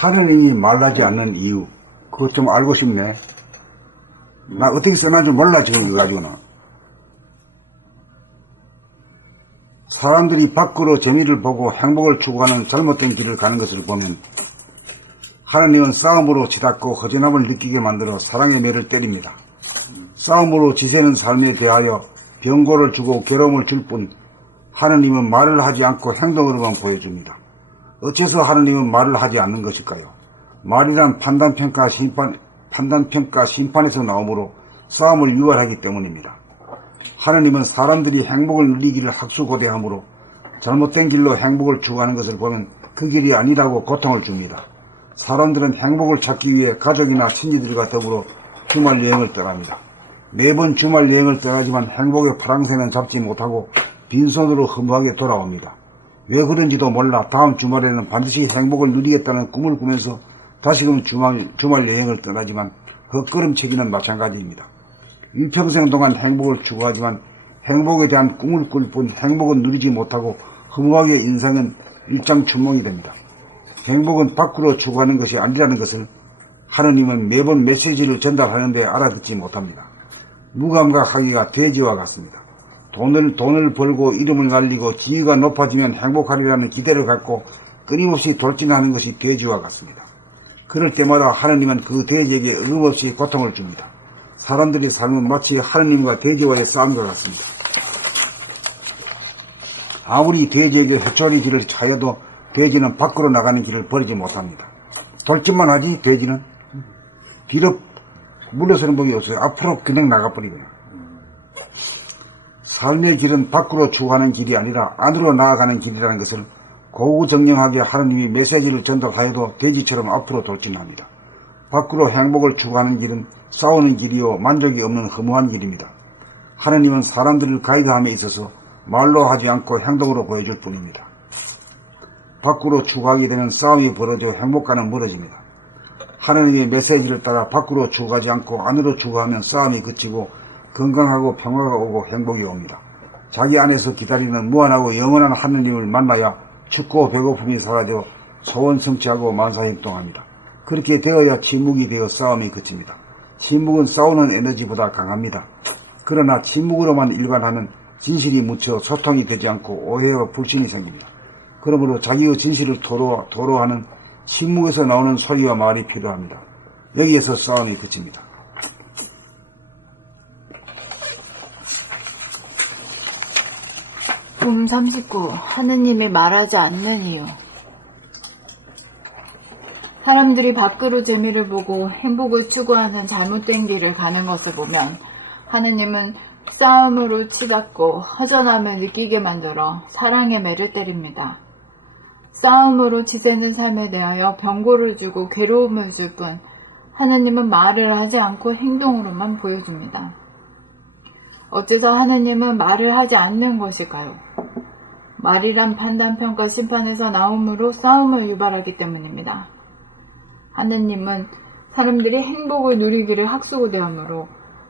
하느님이 말하지 않는 이유, 그것 좀 알고 싶네. 나 어떻게 써난 줄 몰라, 지금 그거 가지고는. 사람들이 밖으로 재미를 보고 행복을 추구하는 잘못된 길을 가는 것을 보면 하느님은 싸움으로 치닫고 허전함을 느끼게 만들어 사랑의 매를 때립니다. 싸움으로 지새는 삶에 대하여 병고를 주고 괴로움을 줄 뿐 하느님은 말을 하지 않고 행동으로만 보여줍니다. 어째서 하느님은 말을 하지 않는 것일까요? 말이란 판단평가 심판에서 나오므로 싸움을 유발하기 때문입니다. 하느님은 사람들이 행복을 누리기를 학수고대하므로 잘못된 길로 행복을 추구하는 것을 보면 그 길이 아니라고 고통을 줍니다. 사람들은 행복을 찾기 위해 가족이나 친지들과 더불어 주말 여행을 떠납니다. 매번 주말 여행을 떠나지만 행복의 파랑새는 잡지 못하고 빈손으로 허무하게 돌아옵니다. 왜 그런지도 몰라 다음 주말에는 반드시 행복을 누리겠다는 꿈을 꾸면서 다시금 주말 여행을 떠나지만 헛걸음치기는 마찬가지입니다. 일평생 동안 행복을 추구하지만 행복에 대한 꿈을 꿀 뿐 행복은 누리지 못하고 허무하게 인생은 일장춘몽이 됩니다. 행복은 밖으로 추구하는 것이 아니라는 것을 하느님은 매번 메시지를 전달하는데 알아듣지 못합니다. 무감각하기가 돼지와 같습니다. 돈을 벌고 이름을 날리고 지위가 높아지면 행복하리라는 기대를 갖고 끊임없이 돌진하는 것이 돼지와 같습니다. 그럴 때마다 하느님은 그 돼지에게 의무없이 고통을 줍니다. 사람들의 삶은 마치 하느님과 돼지와의 싸움과 같습니다. 아무리 돼지에게 회초리 길을 차여도 돼지는 밖으로 나가는 길을 버리지 못합니다. 돌진만 하지 돼지는 뒤로 물러서는 법이 없어요. 앞으로 그냥 나가버리거나. 삶의 길은 밖으로 추구하는 길이 아니라 안으로 나아가는 길이라는 것을 고우정령하게 하느님이 메시지를 전달하여도 돼지처럼 앞으로 돌진합니다. 밖으로 행복을 추구하는 길은 싸우는 길이요 만족이 없는 허무한 길입니다. 하느님은 사람들을 가이드함에 있어서 말로 하지 않고 행동으로 보여줄 뿐입니다. 밖으로 추구하게 되면 싸움이 벌어져 행복과는 멀어집니다. 하느님의 메시지를 따라 밖으로 추구하지 않고 안으로 추구하면 싸움이 그치고 건강하고 평화가 오고 행복이 옵니다. 자기 안에서 기다리는 무한하고 영원한 하느님을 만나야 춥고 배고픔이 사라져 소원 성취하고 만사행동합니다. 그렇게 되어야 침묵이 되어 싸움이 그칩니다. 침묵은 싸우는 에너지보다 강합니다. 그러나 침묵으로만 일관하면 진실이 묻혀 소통이 되지 않고 오해와 불신이 생깁니다. 그러므로 자기의 진실을 토로하는 침묵에서 나오는 소리와 말이 필요합니다. 여기에서 싸움이 그칩니다. 봄 39. 하느님이 말하지 않는 이유. 사람들이 밖으로 재미를 보고 행복을 추구하는 잘못된 길을 가는 것을 보면 하느님은 싸움으로 치닫고 허전함을 느끼게 만들어 사랑의 매를 때립니다. 싸움으로 지새는 삶에 대하여 병고를 주고 괴로움을 줄 뿐 하느님은 말을 하지 않고 행동으로만 보여줍니다. 어째서 하느님은 말을 하지 않는 것일까요? 말이란 판단평가 심판에서 나오므로 싸움을 유발하기 때문입니다. 하느님은 사람들이 행복을 누리기를 학수고대하므로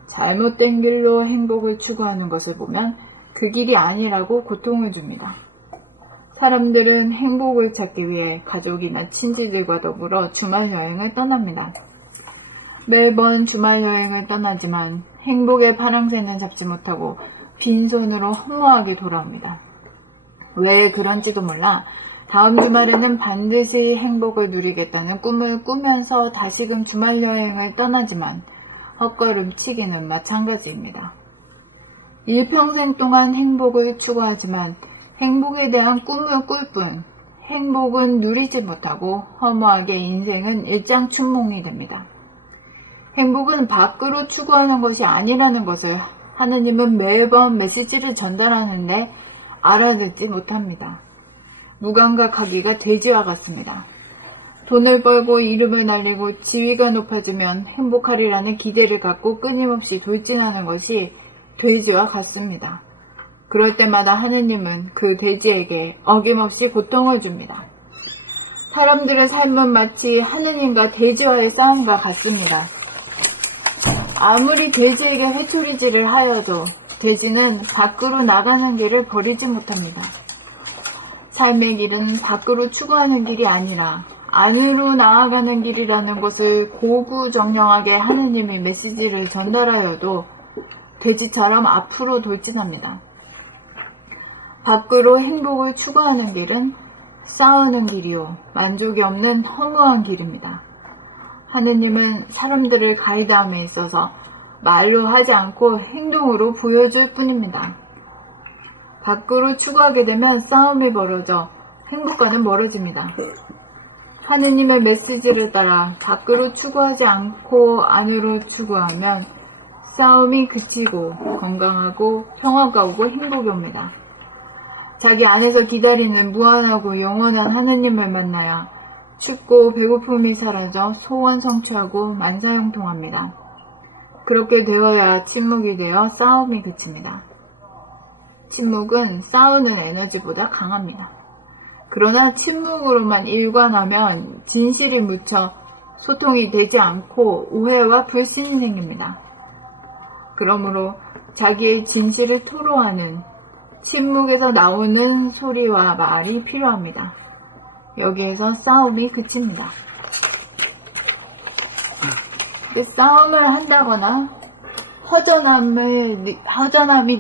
잘못된 길로 행복을 추구하는 것을 보면 그 길이 아니라고 고통을 줍니다. 사람들은 행복을 찾기 위해 가족이나 친지들과 더불어 주말 여행을 떠납니다. 매번 주말 여행을 떠나지만 행복의 파랑새는 잡지 못하고 빈손으로 허무하게 돌아옵니다. 왜 그런지도 몰라 다음 주말에는 반드시 행복을 누리겠다는 꿈을 꾸면서 다시금 주말 여행을 떠나지만 헛걸음치기는 마찬가지입니다. 일평생 동안 행복을 추구하지만 행복에 대한 꿈을 꿀 뿐 행복은 누리지 못하고 허무하게 인생은 일장춘몽이 됩니다. 행복은 밖으로 추구하는 것이 아니라는 것을 하느님은 매번 메시지를 전달하는데 알아듣지 못합니다. 무감각하기가 돼지와 같습니다. 돈을 벌고 이름을 날리고 지위가 높아지면 행복하리라는 기대를 갖고 끊임없이 돌진하는 것이 돼지와 같습니다. 그럴 때마다 하느님은 그 돼지에게 어김없이 고통을 줍니다. 사람들의 삶은 마치 하느님과 돼지와의 싸움과 같습니다. 아무리 돼지에게 회초리질을 하여도 돼지는 밖으로 나가는 길을 버리지 못합니다. 삶의 길은 밖으로 추구하는 길이 아니라 안으로 나아가는 길이라는 것을 고구정령하게 하느님의 메시지를 전달하여도 돼지처럼 앞으로 돌진합니다. 밖으로 행복을 추구하는 길은 싸우는 길이요, 만족이 없는 허무한 길입니다. 하느님은 사람들을 가이드함에 있어서 말로 하지 않고 행동으로 보여줄 뿐입니다. 밖으로 추구하게 되면 싸움이 벌어져 행복과는 멀어집니다. 하느님의 메시지를 따라 밖으로 추구하지 않고 안으로 추구하면 싸움이 그치고 건강하고 평화가 오고 행복이 옵니다. 자기 안에서 기다리는 무한하고 영원한 하느님을 만나야 춥고 배고픔이 사라져 소원 성취하고 만사형통합니다. 그렇게 되어야 침묵이 되어 싸움이 그칩니다. 침묵은 싸우는 에너지보다 강합니다. 그러나 침묵으로만 일관하면 진실이 묻혀 소통이 되지 않고 오해와 불신이 생깁니다. 그러므로 자기의 진실을 토로하는 침묵에서 나오는 소리와 말이 필요합니다. 여기에서 싸움이 그칩니다. 싸움을 한다거나 허전함이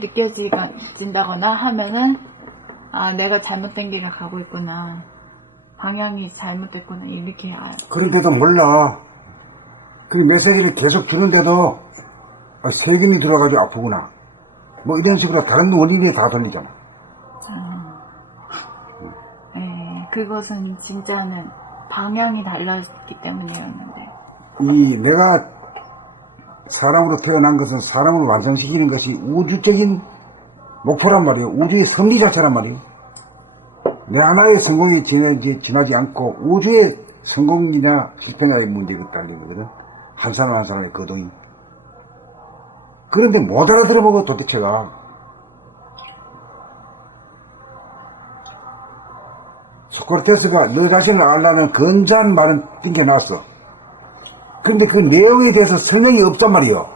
느껴진다거나 하면은 내가 잘못된 길을 가고 있구나, 방향이 잘못됐구나, 이렇게 알아요. 그런데도 몰라. 그 메시지를 계속 주는데도 세균이 들어가지고 아프구나, 뭐 이런 식으로 다른 원인에 다 돌리잖아. 네, 그것은 진짜는 방향이 달랐기 때문이었는데, 내가 사람으로 태어난 것은 사람을 완성시키는 것이 우주적인 목표란 말이에요. 우주의 섭리 자체란 말이에요. 내 하나의 성공이 지나지 않고 우주의 성공이냐 실패냐의 문제가 딸린 거거든. 한 사람 한 사람의 거동이. 그런데 못 알아들어보고 도대체가 소크라테스가 너 자신을 알라는 건장한 말은 띵겨놨어. 그런데 그 내용에 대해서 설명이 없단 말이에요.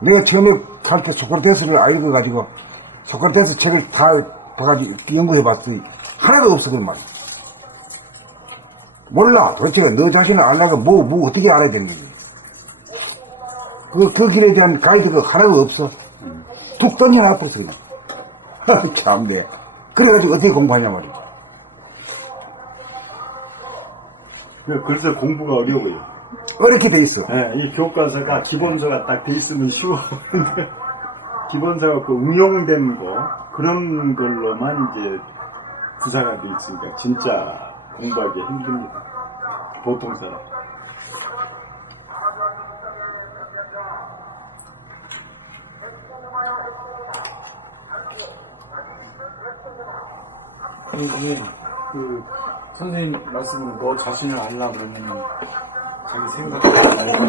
내가 처음에 갈 때 소크라테스를 알고 가지고 소크라테스 책을 다 봐가지고 연구해 봤더니 하나도 없어. 그 말. 몰라. 도대체 너 자신을 알려면 뭐 어떻게 알아야 되는 거지. 그 길에 대한 가이드가 하나도 없어. 툭 던져놔버렸어, 그냥. 참네. 그래가지고 어떻게 공부하냐 말이야. 그래서 공부가 어려워요. 어렵게 돼 있어. 네, 이 교과서가 기본서가 딱 돼 있으면 쉬워. 기본서가 그 응용된 거, 그런 걸로만 이제 구사가 돼 있으니까 진짜 공부하기 힘듭니다. 보통 사람. 선생님 말씀으로 너 자신을 알라 그러면 자기 생각을 알고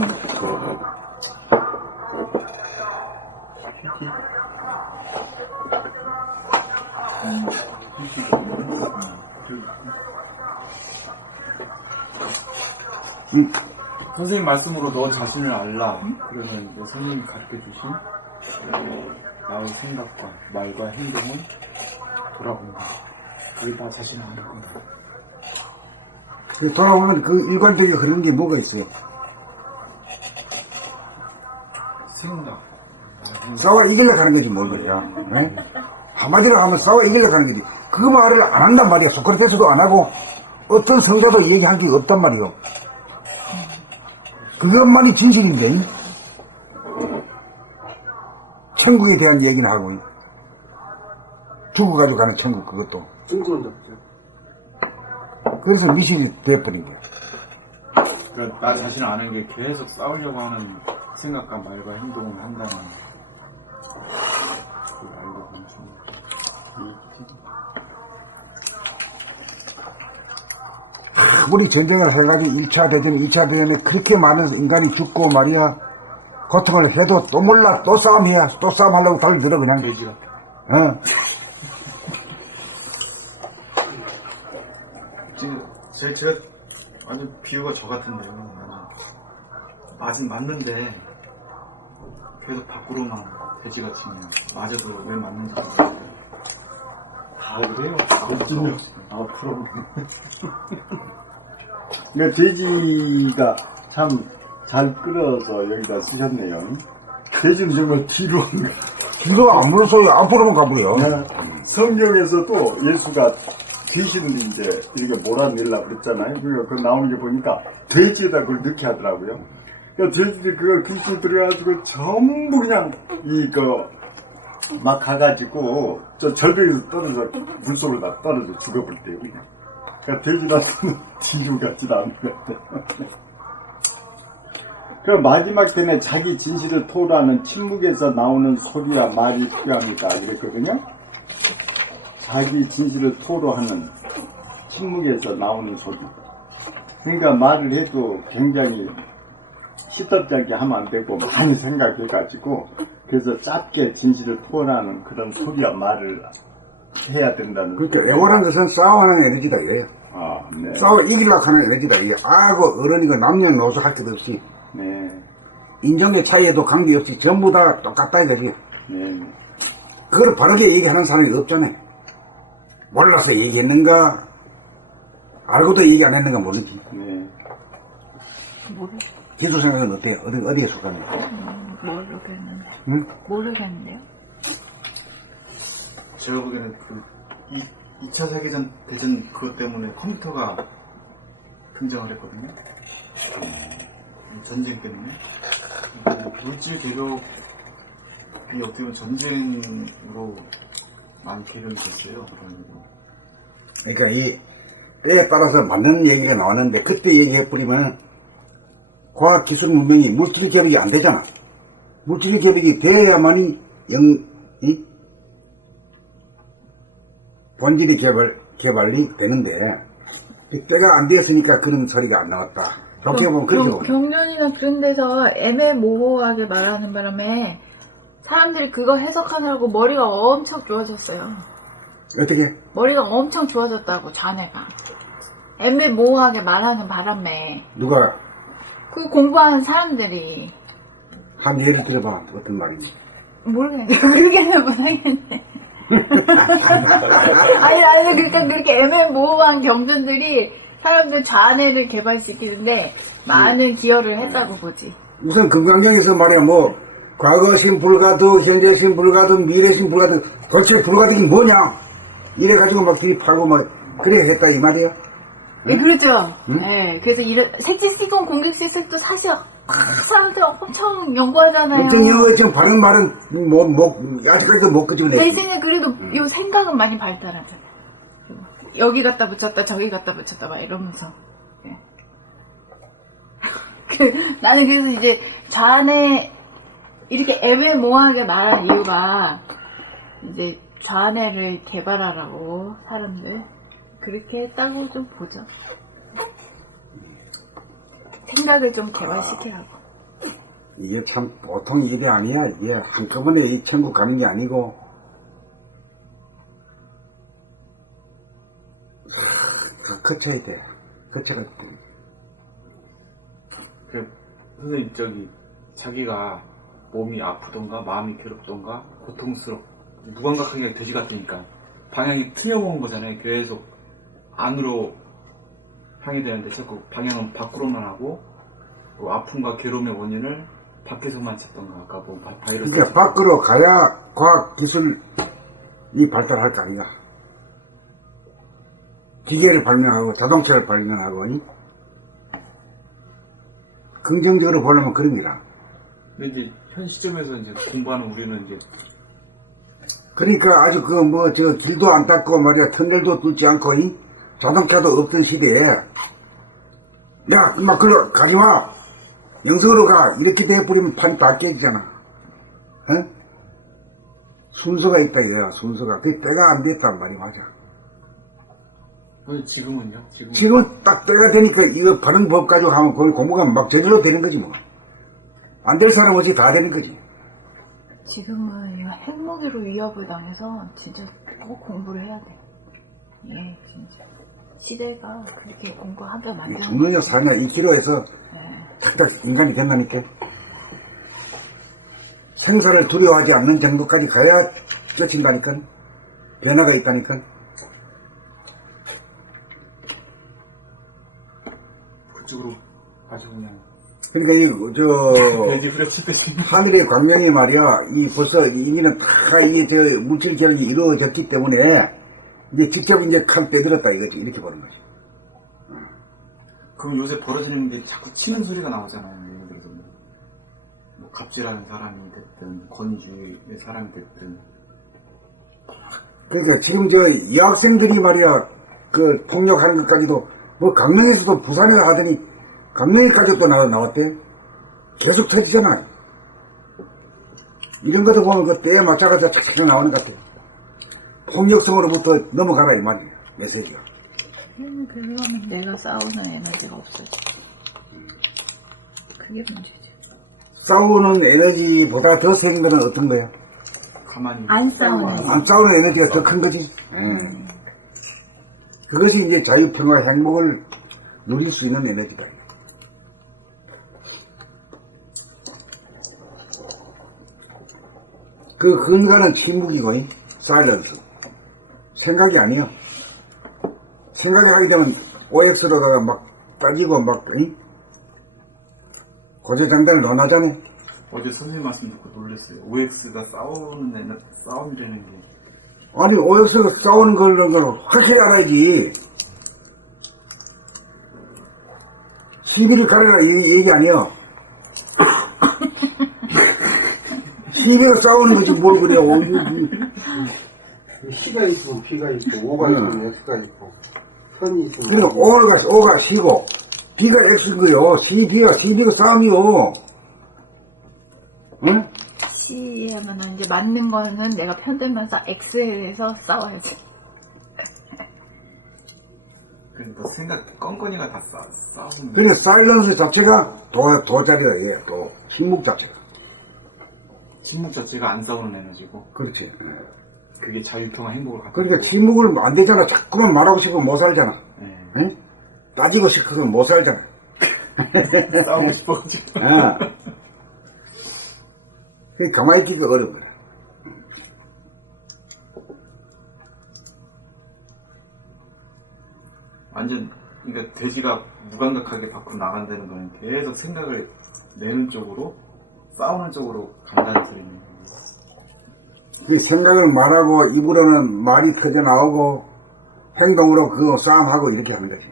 선생님 말씀으로 너 자신을 알라 그러면 선생님이 가르쳐 주신 나의 생각과 말과 행동을 돌아본다. 그게 다 자신을 아는 건가? 돌아보면 그 일관되게 그런 게 뭐가 있어요? 생각. 싸워 이기려고 하는 게지 뭘 거야. 네? 한마디로 하면 싸워 이기려고 하는 게지. 그 말을 안 한단 말이야. 소크라테스도 안 하고 어떤 성자도 얘기한 게 없단 말이요. 그것만이 진실인데. 천국에 대한 얘기는 하고 죽어가지고 가는 천국 그것도. 그래서 미신이 되어버린 거야. 그러니까 나 자신을 아는 게 계속 싸우려고 하는 생각과 말과 행동을 한다는 그걸 알고 보면 우리 전쟁을 해가지고 1차 대전, 2차 대전에 그렇게 많은 인간이 죽고 말이야. 고통을 해도 또 몰라. 또 싸움해야. 또 싸움하려고 달려들어 그냥. 돼지 같아. 지금 제가 완전 비유가 저 같은데요. 맞은 맞는데 계속 밖으로만 돼지가 치면 맞아도 왜 맞는지 모르겠어요. 다 그래요. 앞으로. 그러니까 돼지가 참 잘 끌어서 여기다 쓰셨네요. 돼지는 정말 뒤로 한 거. 뒤로 안 물어서요. 앞으로만 가버려. 성경에서도 예수가 귀신을 이제 이렇게 몰아내려고 그랬잖아요. 그 나오는 게 보니까 돼지에다 그걸 넣게 하더라고요. 그러니까 돼지들이 그걸 귀신 들어가지고 전부 그냥 막 가가지고 저 절벽에서 떨어져 물속으로 다 떨어져 죽어버렸대요 그냥. 그러니까 돼지라서는 뒤로 같지는 않은 것 같아요. 그럼 마지막 편에 자기 진실을 토로하는 침묵에서 나오는 소리와 말이 필요합니다 그랬거든요. 자기 진실을 토로하는 침묵에서 나오는 소리. 그러니까 말을 해도 굉장히 시덥잖게 하면 안 되고 많이 생각해가지고 그래서 짧게 진실을 토로하는 그런 소리와 말을 해야 된다는. 그러니까 애원한 것은 싸워하는 에너지다 이래요. 아, 네. 싸워 이기려고 하는 에너지다 이게. 아이고 어른이고 남녀노소 할 것 없이 네. 인종의 차이에도 관계없이 전부 다 똑같다 이거지. 네. 그걸 바르게 얘기하는 사람이 없잖아요. 몰라서 얘기했는가 알고도 얘기 안 했는가 모르지. 네. 기수 생각은 어때요? 어디에 속합니까? 모르겠는데. 응? 모르겠는데요? 제가 보기에는 2차 세계전 대전 그것 때문에 컴퓨터가 등장을 했거든요. 전쟁 때문에. 물질 개벽이 어떻게 보면 전쟁으로 많이 개벽이 됐어요. 그러니까 이 때에 따라서 맞는 얘기가 나왔는데 그때 얘기해버리면 과학 기술 문명이 물질 개혁이 안 되잖아. 물질 개혁이 돼야만이 본질이 개발이 되는데 때가 안 되었으니까 그런 소리가 안 나왔다. 그렇게 보면 그렇게 보면. 경륜이나 그런 데서 애매모호하게 말하는 바람에 사람들이 그거 해석하느라고 머리가 엄청 좋아졌어요. 어떻게? 머리가 엄청 좋아졌다고 자네가. 애매모호하게 말하는 바람에 누가 그 공부하는 사람들이. 한 예를 들어봐. 어떤 말인지. 모르겠네. 그렇게는 못하겠네. 아니, 그러니까 그렇게 애매모호한 경전들이 사람들 좌뇌를 개발시키는데 많은 기여를 했다고 보지. 우선 금강경에서 말이야 뭐 과거신 불가득, 현재신 불가득, 미래신 불가득, 도대체 불가득이 뭐냐? 이래가지고 막 들이팔고 막 그래 했다 이 말이야. 네, 그렇죠. 응? 네, 그래서 이런 색지시공 공격시술도 사실 사람들 엄청 연구하잖아요. 어떤 이런 지금 바른 말은 아직까지도 못 끄집어내. 대신에 그래도 요 생각은 많이 발달하잖아요. 여기 갖다 붙였다 저기 갖다 붙였다 막 이러면서. 예. 나는 그래서 이제 좌뇌 이렇게 애매모호하게 말한 이유가 이제 좌뇌를 개발하라고 사람들 그렇게 했다고 좀 보죠. 생각을 좀 개발시키라고. 이게 참 보통 일이 아니야. 이게 한꺼번에 이 천국 가는 게 아니고 거쳐야 돼. 거쳐가. 선생님 자기가 몸이 아프던가 마음이 괴롭던가 무감각하게 돼지 같으니까 방향이 틀려온 거잖아요. 계속 안으로 향이 되는데 자꾸 방향은 밖으로만 하고 그 아픔과 괴로움의 원인을 밖에서만 찾던가 아까 뭐 바이러스 그러니까 밖으로 가야 과학 기술이 발달할 거 아닌가. 기계를 발명하고 자동차를 발명하고 긍정적으로 보려면 그런 기라. 근데 이제 현 시점에서 이제 공부하는 우리는 이제 그러니까 아주 길도 안 닦고 말이야 터널도 뚫지 않고 자동차도 없던 시대에 야 막 그러 가지마 영석으로 가 이렇게 돼버리면 판이 다 깨지잖아. 어? 순서가 있다 이거야. 순서가. 그게 때가 안 됐단 말이 맞아. 지금은요? 지금은 딱 때가 되니까 이거 바른 법 가지고 하면 거기 공부가 막 제대로 되는 거지 뭐. 안 될 사람 없이 다 되는 거지. 지금은 이 핵무기로 위협을 당해서 진짜 꼭 공부를 해야 돼. 예, 진짜. 시대가 그렇게 공부하게 만드는 죽는 여 사냐 2kg에서 네. 딱딱 인간이 된다니까. 생사를 두려워하지 않는 정도까지 가야 끝인다니까. 변화가 있다니까. 그쪽으로 아주 그냥 그러니까 돼지 후려치듯이. 하늘의 광명이 말이야, 이 벌써 이미는 다 이게 물질 결이 이루어졌기 때문에 이제 직접 이제 칼 떼들었다 이거지. 이렇게 보는 거지. 그럼 요새 벌어지는 게 자꾸 치는 소리가 나오잖아요. 예를 들어서 뭐 갑질하는 사람이 됐든 권주의 사람이 됐든. 그러니까 지금 여학생들이 말이야, 그 폭력하는 것까지도 뭐 강릉에서도 부산에 하더니 강릉에까지 또 나왔대. 계속 터지잖아. 이런 것도 보면 그 때에 맞춰가지고 착착 나오는 것 같아. 폭력성으로부터 넘어가라 이 말이야. 메시지가. 그러면 내가 싸우는 에너지가 없어져. 그게 문제지. 싸우는 에너지보다 더 센 거는 어떤 거야? 가만히 안 싸우는 에너지. 안 싸우는 에너지가 더 큰 거지. 그것이 이제 자유평화 행복을 누릴 수 있는 에너지다. 그 근간은 침묵이고, 사일런스. 생각이 아니야. 생각이 하게 되면 OX로다가 막 따지고 막, 고재장단을 논하잖아. 어제 선생님 말씀 듣고 놀랐어요. OX가 싸움이라는 게. 아니, OX가 싸우는 걸 확실히 알아야지. 시비를 가려라 이 얘기 아니야. 시비가 싸우는 거지 뭘 그래. C가 있고 B가 있고 O가 있고 X가 있고 선이 있고 그러니까 O가 C고 B가 X인 거요. CB가 싸움이요. 응? C 하면은 이제 맞는 거는 내가 편들면서 X에 대해서 싸워야지. 그러니까 생각 껌껌이가 다 싸우는. 그러니까 사일런스 자체가 도자리다 얘. 또 침묵 자체가. 침묵 자체가 안 싸우는 에너지고. 그렇지. 그게 자유평화 행복을 갖고. 그러니까 침묵을 안 되잖아. 자꾸만 말하고 싶으면 못 살잖아. 네. 응? 따지고 싶으면 못 살잖아. 싸우고 싶어가지고. 가만히 있기가 어려운 거야. 완전 그러니까 돼지가 무감각하게 밖으로 나간다는 거는 계속 생각을 내는 쪽으로 싸우는 쪽으로 간다는 소리는. 그 생각을 말하고 입으로는 말이 터져 나오고 행동으로 그거 싸움하고 이렇게 하는 거지.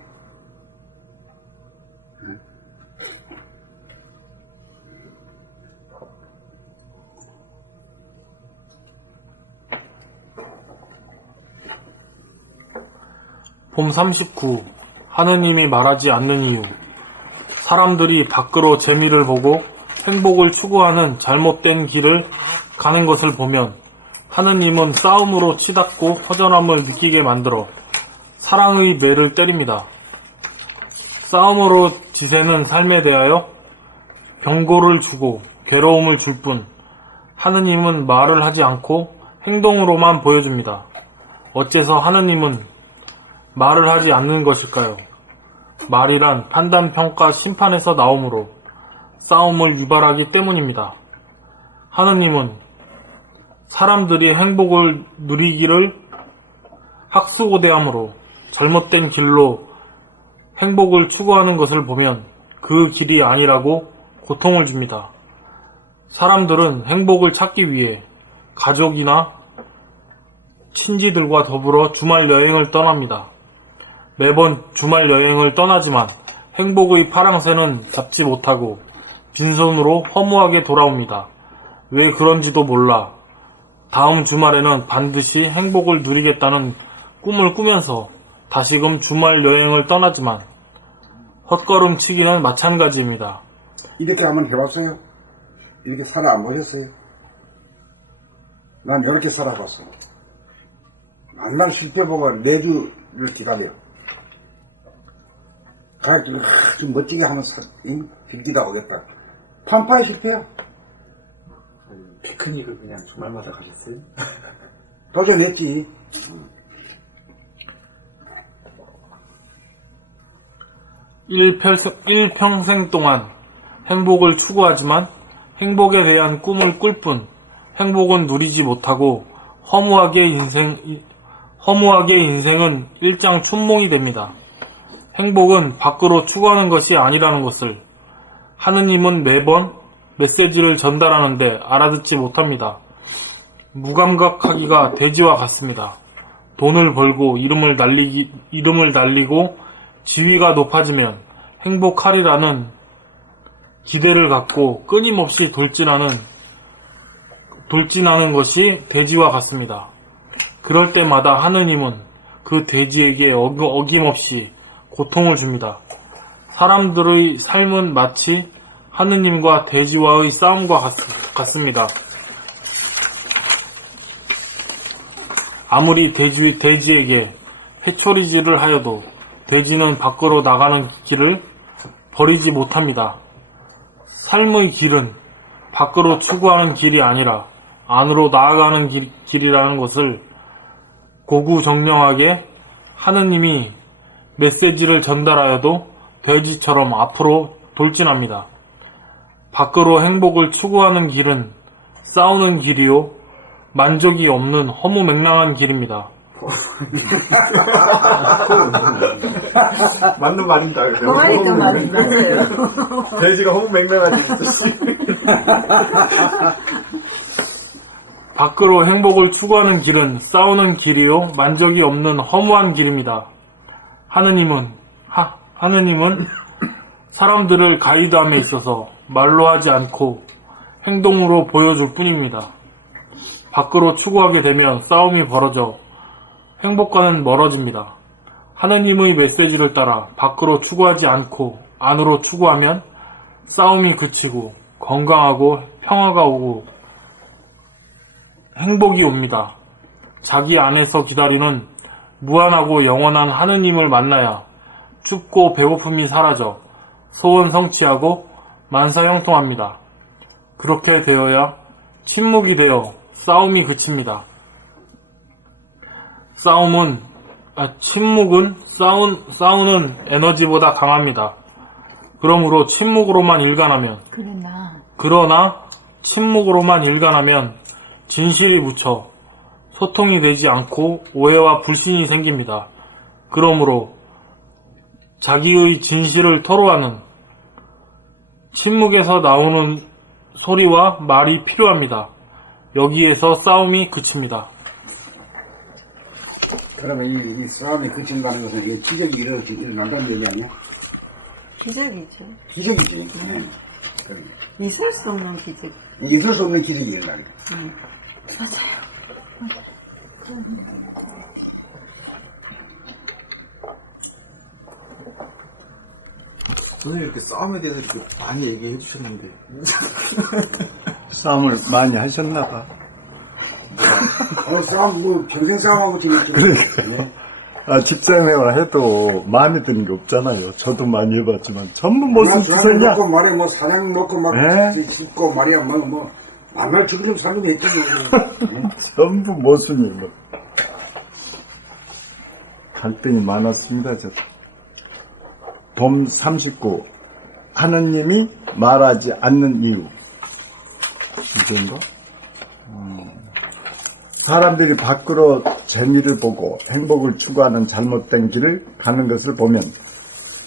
봄 39. 하느님이 말하지 않는 이유. 사람들이 밖으로 재미를 보고 행복을 추구하는 잘못된 길을 가는 것을 보면 하느님은 싸움으로 치닫고 허전함을 느끼게 만들어 사랑의 매를 때립니다. 싸움으로 지새는 삶에 대하여 경고를 주고 괴로움을 줄 뿐 하느님은 말을 하지 않고 행동으로만 보여줍니다. 어째서 하느님은 말을 하지 않는 것일까요? 말이란 판단, 평가, 심판에서 나오므로 싸움을 유발하기 때문입니다. 하느님은 사람들이 행복을 누리기를 학수고대함으로 잘못된 길로 행복을 추구하는 것을 보면 그 길이 아니라고 고통을 줍니다. 사람들은 행복을 찾기 위해 가족이나 친지들과 더불어 주말 여행을 떠납니다. 매번 주말 여행을 떠나지만 행복의 파랑새는 잡지 못하고 빈손으로 허무하게 돌아옵니다. 왜 그런지도 몰라 다음 주말에는 반드시 행복을 누리겠다는 꿈을 꾸면서 다시금 주말 여행을 떠나지만 헛걸음치기는 마찬가지입니다. 이렇게 한번 해봤어요? 이렇게 살아 안 보셨어요? 난 이렇게 살아봤어요. 만날 실패보고 4주를 기다려. 가야지, 좀 멋지게 하면 빌기다 오겠다. 판파의 실패야. 피크닉을 그냥 주말마다 가셨어요? 도전했지. 일평생 동안 행복을 추구하지만 행복에 대한 꿈을 꿀 뿐 행복은 누리지 못하고 허무하게 인생은 일장 춘몽이 됩니다. 행복은 밖으로 추구하는 것이 아니라는 것을 하느님은 매번 메시지를 전달하는데 알아듣지 못합니다. 무감각하기가 돼지와 같습니다. 돈을 벌고 이름을 날리고 지위가 높아지면 행복하리라는 기대를 갖고 끊임없이 돌진하는 것이 돼지와 같습니다. 그럴 때마다 하느님은 그 돼지에게 어김없이 고통을 줍니다. 사람들의 삶은 마치 하느님과 돼지와의 싸움과 같습니다. 아무리 돼지에게 해초리질을 하여도 돼지는 밖으로 나가는 길을 버리지 못합니다. 삶의 길은 밖으로 추구하는 길이 아니라 안으로 나아가는 길이라는 것을 고구정령하게 하느님이 메시지를 전달하여도 돼지처럼 앞으로 돌진합니다. 밖으로 행복을 추구하는 길은 싸우는 길이요 만족이 없는 허무맹랑한 길입니다. 맞는 말입니다. 그 말이 좀 맞아요. 돼지가 허무맹랑하지. 밖으로 행복을 추구하는 길은 싸우는 길이요 만족이 없는 허무한 길입니다. 하느님은 사람들을 가이드함에 있어서 말로 하지 않고 행동으로 보여줄 뿐입니다. 밖으로 추구하게 되면 싸움이 벌어져 행복과는 멀어집니다. 하느님의 메시지를 따라 밖으로 추구하지 않고 안으로 추구하면 싸움이 그치고 건강하고 평화가 오고 행복이 옵니다. 자기 안에서 기다리는 무한하고 영원한 하느님을 만나야 춥고 배고픔이 사라져 소원 성취하고 만사형통합니다. 그렇게 되어야 침묵이 되어 싸움이 그칩니다. 침묵은 싸우는 에너지보다 강합니다. 그러므로 그러나 침묵으로만 일관하면 진실이 묻혀 소통이 되지 않고 오해와 불신이 생깁니다. 그러므로 자기의 진실을 토로하는 침묵에서 나오는 소리와 말이 필요합니다. 여기에서 싸움이 그칩니다. 그러면 이 싸움이 그친다는 것은 이 기적이 일어난다는 얘기 아니야? 기적이죠. 기적이지. 있을 수 없는 기적. 있을 수 없는 기적이 일어나는 거야. 선생님 이렇게 싸움에 대해서 이렇게 많이 얘기해 주셨는데 싸움을 많이 하셨나봐. 싸움, 평생 싸움하고 지냈죠. 직장생활 해도 마음에 드는 게 없잖아요. 저도 많이 해봤지만 전부 무슨 기세냐? 놓고 말이야, 뭐 사장 놓고 막 네? 짚고 말이야, 아말 죽이려면 살면 했던 전부 모순이에요. 뭐. 갈등이 많았습니다. 저도. 봄 39 하느님이 말하지 않는 이유 이건가? 사람들이 밖으로 재미를 보고 행복을 추구하는 잘못된 길을 가는 것을 보면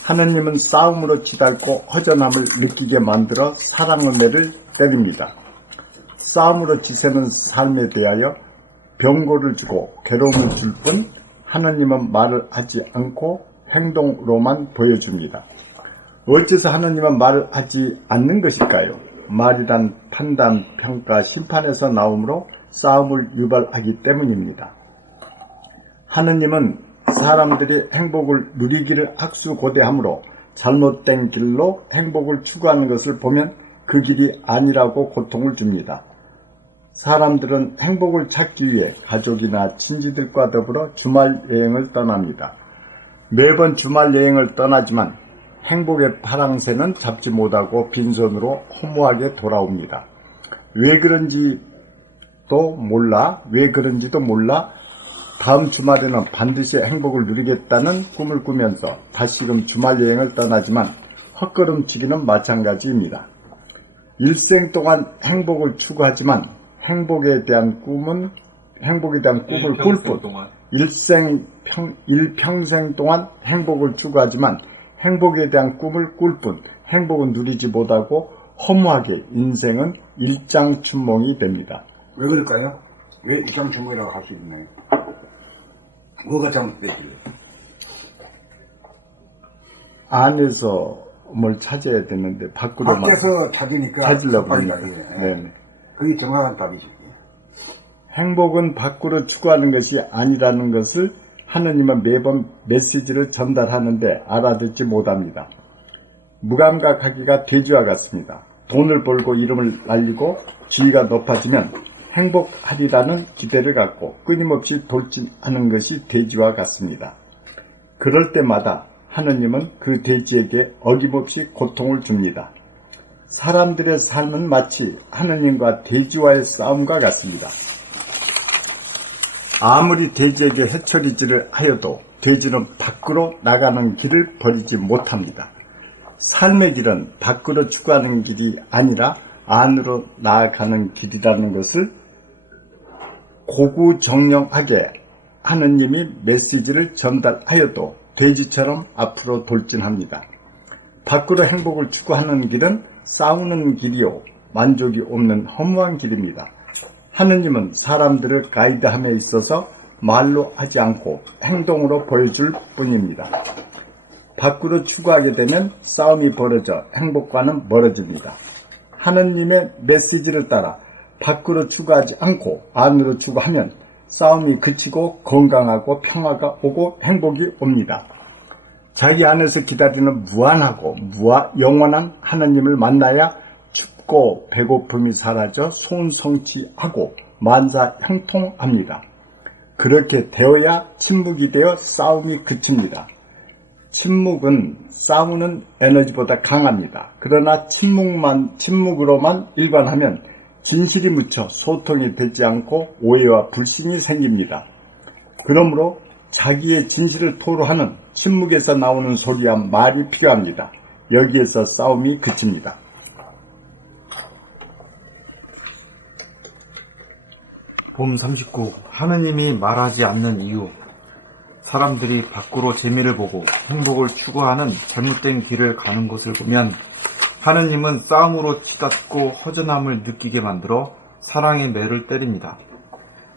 하느님은 싸움으로 치닫고 허전함을 느끼게 만들어 사랑의 매를 때립니다. 싸움으로 지새는 삶에 대하여 병고를 주고 괴로움을 줄 뿐 하느님은 말을 하지 않고 행동으로만 보여줍니다. 어째서 하느님은 말을 하지 않는 것일까요? 말이란 판단, 평가, 심판에서 나오므로 싸움을 유발하기 때문입니다. 하느님은 사람들이 행복을 누리기를 학수고대하므로 잘못된 길로 행복을 추구하는 것을 보면 그 길이 아니라고 고통을 줍니다. 사람들은 행복을 찾기 위해 가족이나 친지들과 더불어 주말 여행을 떠납니다. 매번 주말 여행을 떠나지만 행복의 파랑새는 잡지 못하고 빈손으로 허무하게 돌아옵니다. 왜 그런지도 몰라 다음 주말에는 반드시 행복을 누리겠다는 꿈을 꾸면서 다시금 주말 여행을 떠나지만 헛걸음치기는 마찬가지입니다. 일생 동안 행복을 추구하지만 행복에 대한 꿈을 꿀 뿐 일평생 동안 행복을 추구하지만 행복에 대한 꿈을 꿀 뿐 행복은 누리지 못하고 허무하게 인생은 일장춘몽이 됩니다. 왜 그럴까요? 왜 일장춘몽이라고 할 수 있나요? 뭐가 잘못됐길래? 안에서 뭘 찾아야 되는데 밖으로만 밖에서 찾으니까 찾으려고 섭섭하니까 합니다. 그게. 네. 그게 정확한 답이죠. 행복은 밖으로 추구하는 것이 아니라는 것을 하느님은 매번 메시지를 전달하는데 알아듣지 못합니다. 무감각하기가 돼지와 같습니다. 돈을 벌고 이름을 날리고 지위가 높아지면 행복하리라는 기대를 갖고 끊임없이 돌진하는 것이 돼지와 같습니다. 그럴 때마다 하느님은 그 돼지에게 어김없이 고통을 줍니다. 사람들의 삶은 마치 하느님과 돼지와의 싸움과 같습니다. 아무리 돼지에게 해처리질을 하여도 돼지는 밖으로 나가는 길을 버리지 못합니다. 삶의 길은 밖으로 추구하는 길이 아니라 안으로 나아가는 길이라는 것을 고구정령하게 하느님이 메시지를 전달하여도 돼지처럼 앞으로 돌진합니다. 밖으로 행복을 추구하는 길은 싸우는 길이요 만족이 없는 허무한 길입니다. 하느님은 사람들을 가이드함에 있어서 말로 하지 않고 행동으로 보여줄 뿐입니다. 밖으로 추구하게 되면 싸움이 벌어져 행복과는 멀어집니다. 하느님의 메시지를 따라 밖으로 추구하지 않고 안으로 추구하면 싸움이 그치고 건강하고 평화가 오고 행복이 옵니다. 자기 안에서 기다리는 무한하고 영원한 하느님을 만나야 춥고 배고픔이 사라져 소원성취하고 만사형통합니다. 그렇게 되어야 침묵이 되어 싸움이 그칩니다. 침묵은 싸우는 에너지보다 강합니다. 그러나 침묵으로만 일관하면 진실이 묻혀 소통이 되지 않고 오해와 불신이 생깁니다. 그러므로 자기의 진실을 토로하는 침묵에서 나오는 소리와 말이 필요합니다. 여기에서 싸움이 그칩니다. 봄 39. 하느님이 말하지 않는 이유. 사람들이 밖으로 재미를 보고 행복을 추구하는 잘못된 길을 가는 것을 보면 하느님은 싸움으로 치닫고 허전함을 느끼게 만들어 사랑의 매를 때립니다.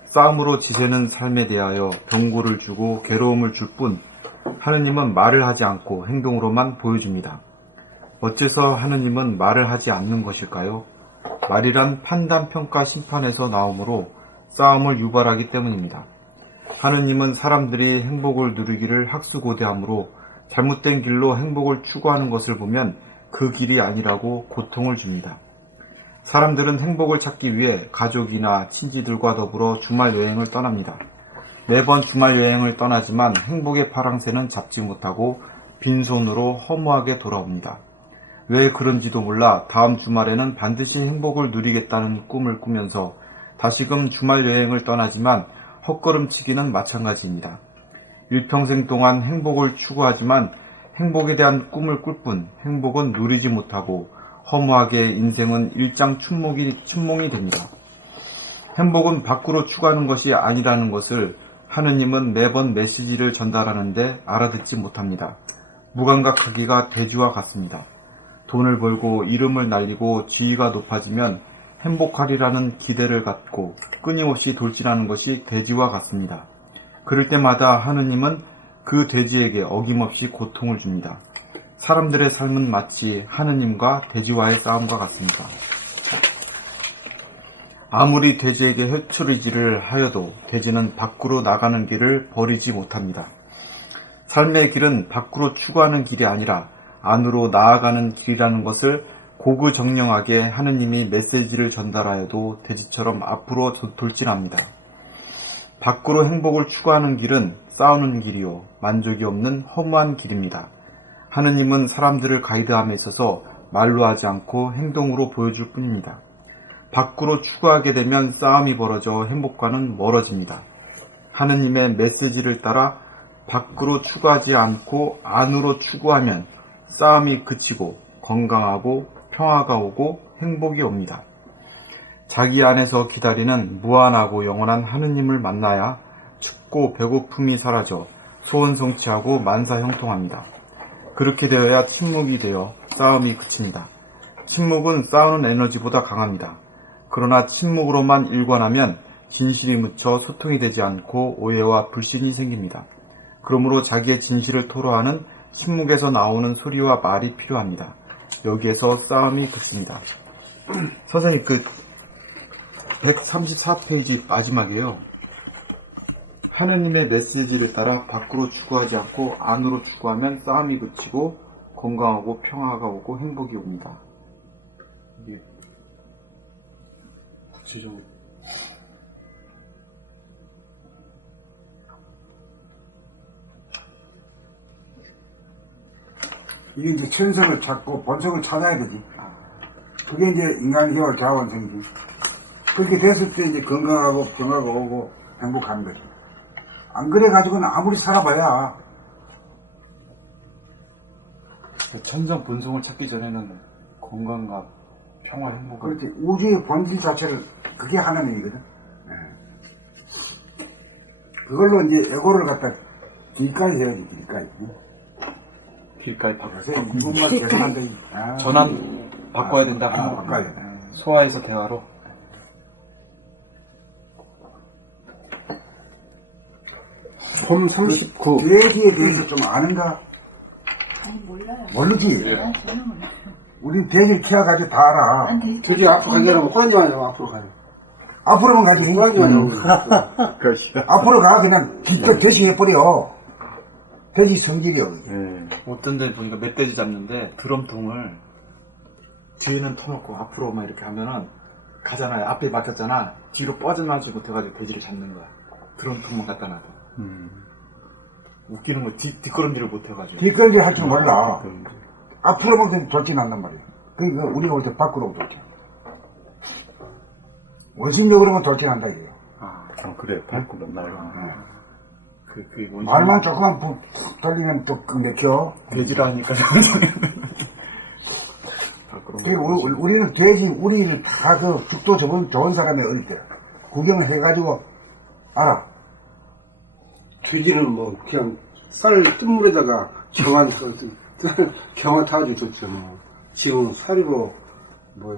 싸움으로 지새는 삶에 대하여 병고를 주고 괴로움을 줄 뿐 하느님은 말을 하지 않고 행동으로만 보여줍니다. 어째서 하느님은 말을 하지 않는 것일까요? 말이란 판단, 평가, 심판에서 나오므로 싸움을 유발하기 때문입니다. 하느님은 사람들이 행복을 누리기를 학수고대하므로 잘못된 길로 행복을 추구하는 것을 보면 그 길이 아니라고 고통을 줍니다. 사람들은 행복을 찾기 위해 가족이나 친지들과 더불어 주말 여행을 떠납니다. 매번 주말 여행을 떠나지만 행복의 파랑새는 잡지 못하고 빈손으로 허무하게 돌아옵니다. 왜 그런지도 몰라 다음 주말에는 반드시 행복을 누리겠다는 꿈을 꾸면서 다시금 주말 여행을 떠나지만 헛걸음치기는 마찬가지입니다. 일평생 동안 행복을 추구하지만 행복에 대한 꿈을 꿀 뿐 행복은 누리지 못하고 허무하게 인생은 일장춘몽이 됩니다. 행복은 밖으로 추구하는 것이 아니라는 것을 하느님은 매번 메시지를 전달하는데 알아듣지 못합니다. 무감각하기가 돼지와 같습니다. 돈을 벌고 이름을 날리고 지위가 높아지면 행복하리라는 기대를 갖고 끊임없이 돌진하는 것이 돼지와 같습니다. 그럴 때마다 하느님은 그 돼지에게 어김없이 고통을 줍니다. 사람들의 삶은 마치 하느님과 돼지와의 싸움과 같습니다. 아무리 돼지에게 해초리질을 하여도 돼지는 밖으로 나가는 길을 버리지 못합니다. 삶의 길은 밖으로 추구하는 길이 아니라 안으로 나아가는 길이라는 것을 고구정령하게 하느님이 메시지를 전달하여도 돼지처럼 앞으로 돌진합니다. 밖으로 행복을 추구하는 길은 싸우는 길이요 만족이 없는 허무한 길입니다. 하느님은 사람들을 가이드함에 있어서 말로 하지 않고 행동으로 보여줄 뿐입니다. 밖으로 추구하게 되면 싸움이 벌어져 행복과는 멀어집니다. 하느님의 메시지를 따라 밖으로 추구하지 않고 안으로 추구하면 싸움이 그치고 건강하고 평화가 오고 행복이 옵니다. 자기 안에서 기다리는 무한하고 영원한 하느님을 만나야 춥고 배고픔이 사라져 소원 성취하고 만사 형통합니다. 그렇게 되어야 침묵이 되어 싸움이 그칩니다. 침묵은 싸우는 에너지보다 강합니다. 그러나 침묵으로만 일관하면 진실이 묻혀 소통이 되지 않고 오해와 불신이 생깁니다. 그러므로 자기의 진실을 토로하는 침묵에서 나오는 소리와 말이 필요합니다. 여기에서 싸움이 그칩니다. 선생님, 134페이지 마지막이에요. 하느님의 메시지를 따라 밖으로 추구하지 않고 안으로 추구하면 싸움이 그치고 건강하고 평화가 오고 행복이 옵니다. 이게 구체적으로 이게 이제 천성을 찾고 본성을 찾아야 되지. 그게 이제 인간 개월 자원성이지. 그렇게 됐을 때 이제 건강하고 평화가 오고 행복한 거지. 안 그래가지고는 아무리 살아봐야. 천성 본성을 찾기 전에는 건강과 평화, 행복을. 그렇지. 우주의 본질 자체를 그게 하나님이거든. 예. 그걸로 이제 에고를 갖다 길까지 해야지, 길까지. 길까지 요새 이분만 계산한다. 전환 바꿔야 된다. 바꿔야 된다. 소화에서 대화로. 홈 39. 돼지에 대해서 좀 아는가? 아니 몰라요. 모르지. 난 전혀 몰라요. 우린 돼지를 키워가지고 다 알아. 난 돼지 돼지 앞으로 가려면 호랑이만 하면 앞으로 가요. 앞으로만 가지. 호랑이만 하면. 앞으로 가. 그냥 기껏 대시해버려. 돼지 성질이여. 어떤 데 보니까 멧돼지 잡는데 드럼통을 뒤에는 터놓고 앞으로 막 이렇게 하면은 가잖아요. 앞에 막혔잖아. 뒤로 뻗어나지 못해가지고 돼지를 잡는 거야. 드럼통만 갖다 놔도. 웃기는 거 뒷걸음질을 못해가지고. 뒷걸질 할 줄 몰라. 앞으로만 돌진한단 말이야. 그러니까 우리가 올 때 밖으로 돌진. 원심력으로만 돌진한다 이거야. 그래. 밟고 나가. 그게 뭔지. 말만 조금만 돌리면 또 맥혀. 돼지라 하니까. 우리는 돼지, 우리를 다 죽도 좋은 사람이 어릴 때 구경을 해가지고 알아. 돼지는 뭐 그냥 쌀 뜬물에다가 경화 타가지고 줬죠. 뭐. 지금 사리로 뭐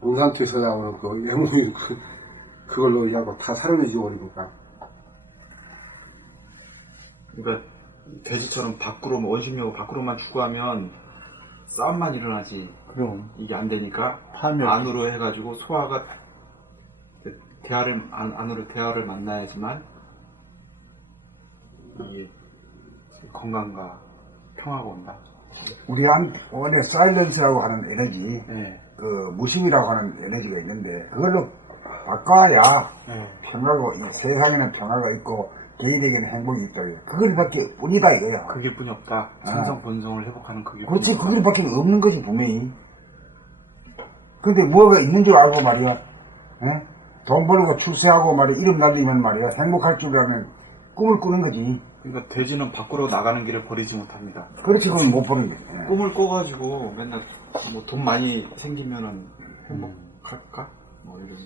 몬산토에서 나오는 그 외모이 그걸로 하고 다 사료내지 버리니까. 그러니까 돼지처럼 밖으로 원심력으로 밖으로만 추구하면 싸움만 일어나지. 그럼. 이게 안 되니까 파멸. 안으로 해가지고 소화가 안으로 대화를 만나야지만 이게 건강과 평화가 온다. 우리 원래 사일런스라고 하는 에너지, 네. 무심이라고 하는 에너지가 있는데 그걸로 바꿔야 네. 평화고 이 세상에는 평화가 있고 개인에게는 행복이 있다. 그걸밖에 뿐이다 이거야. 그게 뿐이 없다. 천성 본성을 회복하는 그게 그렇지, 뿐이 없다. 그걸밖에 없는 거지 분명히. 근데 뭐가 있는 줄 알고 말이야. 에? 돈 벌고 출세하고 말이야. 이름 날리면 말이야. 행복할 줄 아는 꿈을 꾸는 거지. 그러니까 돼지는 밖으로 나가는 길을 버리지 못합니다. 그렇지, 그건 못 보는 거야. 꿈을 꿔가지고 맨날 뭐 돈 많이 생기면은 행복할까? 뭐 이런.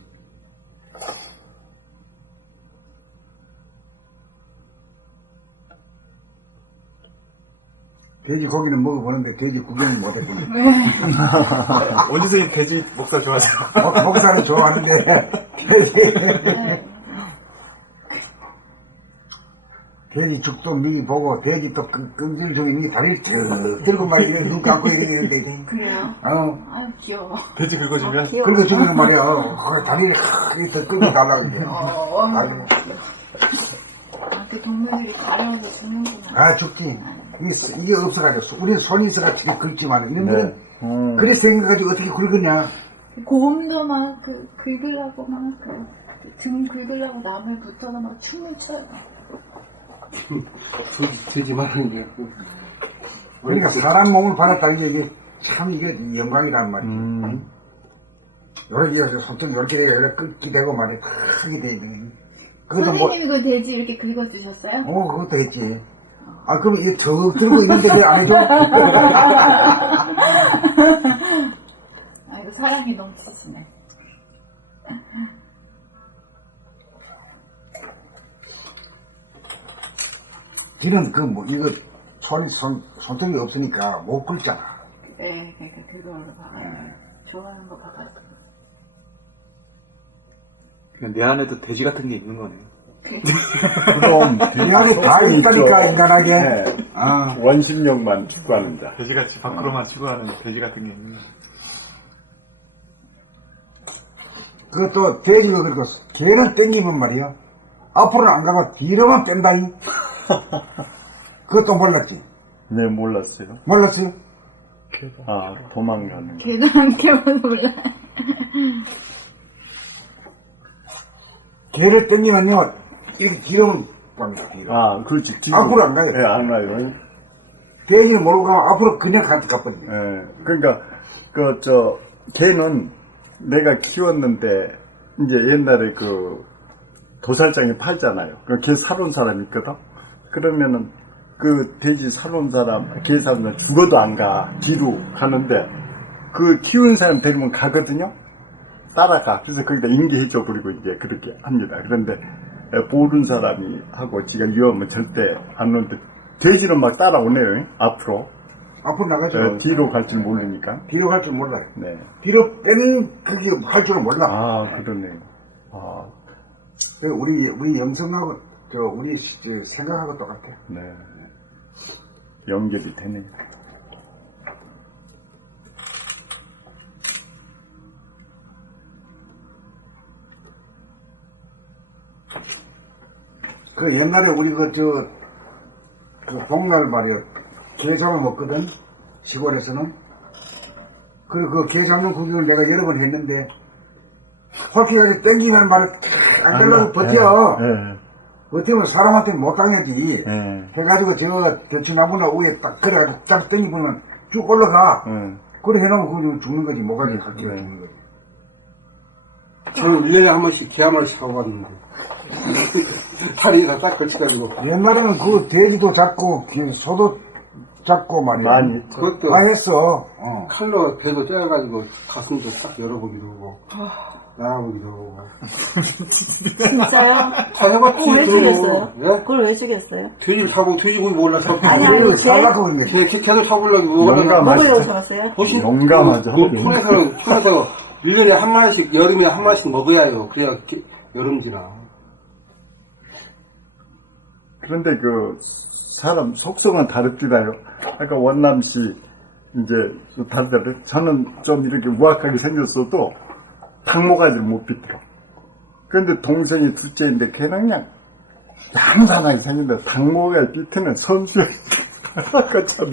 돼지 고기는 먹어보는데 돼지 구경은 못했구나. 원지선이 돼지 목살 좋아하잖아. 목살은 좋아하는데 돼지 돼지 죽도 미리 보고 돼지 또 끈질 중에 미 다리를 쭉 들고 막 이래 눈 감고 이러는데 그래요? 어 아유 귀여워. 돼지 긁어주면 그리고 주면 말이야 그 다리를 더 끌고 달라고 이제 아유. 그 동물들이 가려워서 죽는구나. 아 죽지 이게 없어가지고 우리는 손이 있어가지고 긁지만 이놈들은 그래서 생각가지고 어떻게 긁었냐. 곰도 막 긁으려고 막 등 긁으려고 나무에 붙어서 막 춤을 춰요. 돼지 말하는 게. 그러니까 사람 몸을 받았다는 게 이게 참 이게 영광이란 말이지. 요렇게 손톱 요렇게 되고 끊기 되고 말이 크게 돼 있는. 그것도 뭐, 선생님이 그 돼지 이렇게 긁어주셨어요? 그것도 했지. 아, 그럼 이게 저 들고 있는데 왜 안 해줘? 아 이거 사랑이 넘치시네. 뒤는 이거 손톱이 없으니까 못 긁잖아. 네, 그러니까 그걸로 받아요. 좋아하는 거 받아요. 그냥 내 안에도 돼지 같은 게 있는 거네요. 그럼 이 안에 다 있다니까, 인간하게. 네. 아, 원심력만 추구하는 자. 돼지같이 밖으로만 추구하는 돼지 같은 게 있는 거. 그것도 돼지가 그렇고, 개를 땡기면 말이야. 앞으로는 안 가고 뒤로만 뺀다니. 그것도 몰랐지? 네, 몰랐어요. 몰랐어요? 아, 도망가는 거. 걔도 한 개만 몰라. 개를 땡기면요, 이렇게 뒤로만 뺀다, 뒤로. 아, 그렇지. 뒤로. 앞으로 안 가요. 예, 안 가요. 돼지는 모르고 가면 앞으로 그냥 가버리네. 예, 그러니까, 걔는 내가 키웠는데, 이제 옛날에 도살장에 팔잖아요. 걔 사놓은 사람 있거든? 그러면은, 그 돼지 사놓은 사람, 개 사놓은 사람 죽어도 안 가. 뒤로 가는데, 키우는 사람 데리면 가거든요? 따라가. 그래서 거기다 인계해줘 버리고 이제 그렇게 합니다. 그런데, 모르는 사람이 하고 지가 위험하면 절대 안 오는데, 돼지는 막 따라오네요, 앞으로. 앞으로 나가죠. 뒤로 갈 줄 모르니까. 뒤로 갈 줄 몰라요. 네. 뒤로 빼는 그게 할 줄은 몰라. 아, 그러네. 아, 우리 영성하고 우리 생각하고 똑같아요. 네. 연결이 되네. 그 옛날에 우리 복날 말이야. 개 잡아 먹거든. 시골에서는. 그 개 잡는 구경을 내가 여러 번 했는데, 헐키가지고 땡기면 말이야. 안 가려고 버텨. 예. 버티면 사람한테 못 당하지. 예. 해가지고 대추나무나 위에 딱 그래가지고 쫙 땡기면 쭉 올라가. 예. 그래 해놓으면 그 죽는 거지. 모가지 헐키가 네. 죽는 거지. 저는 1년에 한 번씩 개 한 마리 잡아봤는데. 다리가 딱 걸쳐가지고. 옛날에는 그 돼지도 잡고, 소도 잡고 말이야. 많이 했죠. 그것도 다 했어. 칼로 배도 쪄가지고 가슴도 딱 열어보기도 하고. 나가보기도 하고. 진짜요? 다 해봤지. 왜 죽였어요? 예? 그걸 왜 죽였어요? 돼지를 잡고 돼지고기 먹으려 잡고. 아니, 그래서 개? 살라고 그런 거지. 개도 잡으려고 용감하죠. 먹으려고 잡았어요? 훨씬 용감하죠. 손에서 1년에 한 마리씩, 여름에 한 마리씩 먹어야 해요. 그래야 여름지나. 그런데 사람 속성은 다릅니다요. 아까 원남씨, 이제, 다르더라고요. 저는 좀 이렇게 우악하게 생겼어도, 닭모가지를 못 비틀어. 그런데 동생이 둘째인데, 걔는 그냥, 얌산하게 생긴데, 닭모가지 비트는 선수야. 아까 참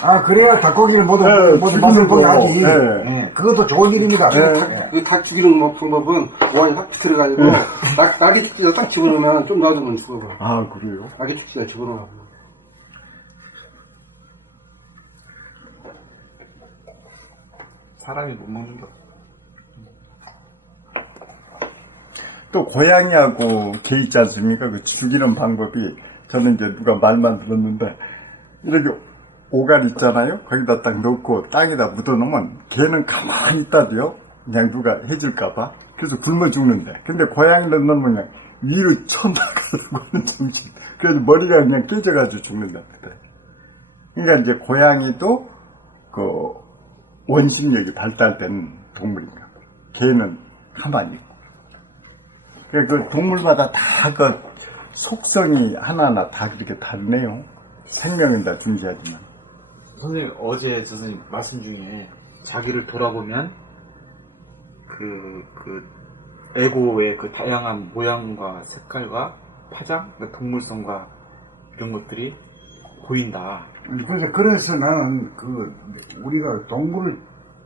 아, 그래야 닭고기를 모두 맛을 보게 하지. 네. 그것도 좋은 일입니다. 닭 죽이는 방법은 오한이 확 비틀어가지고, 낙이 축지에서 딱 집어넣으면 좀 놔두면 죽어버려. 아, 그래요? 낙이 축지에다 집어넣으라고. 사람이 못 먹는 게 없어. 또 고양이하고 개 있지 않습니까? 그 죽이는 방법이 저는 이제 누가 말만 들었는데 이렇게 오갈 있잖아요. 거기다 딱 넣고 땅에다 묻어놓으면 개는 가만히 있다도요. 그냥 누가 해줄까봐. 그래서 굶어 죽는데. 근데 고양이를 넣으면 그냥 위로 쳐나가려고 하는 정신. 그래서 머리가 그냥 깨져가지고 죽는답니다. 그러니까 이제 고양이도 원심력이 발달된 동물인가. 개는 가만히 있고. 그 동물마다 다 속성이 하나하나 다 그렇게 다르네요. 생명은 다 존재하지만. 선생님, 어제 선생님 말씀 중에 자기를 돌아보면 에고의 다양한 모양과 색깔과 파장, 동물성과 이런 것들이 보인다. 그래서 나는 우리가 동물을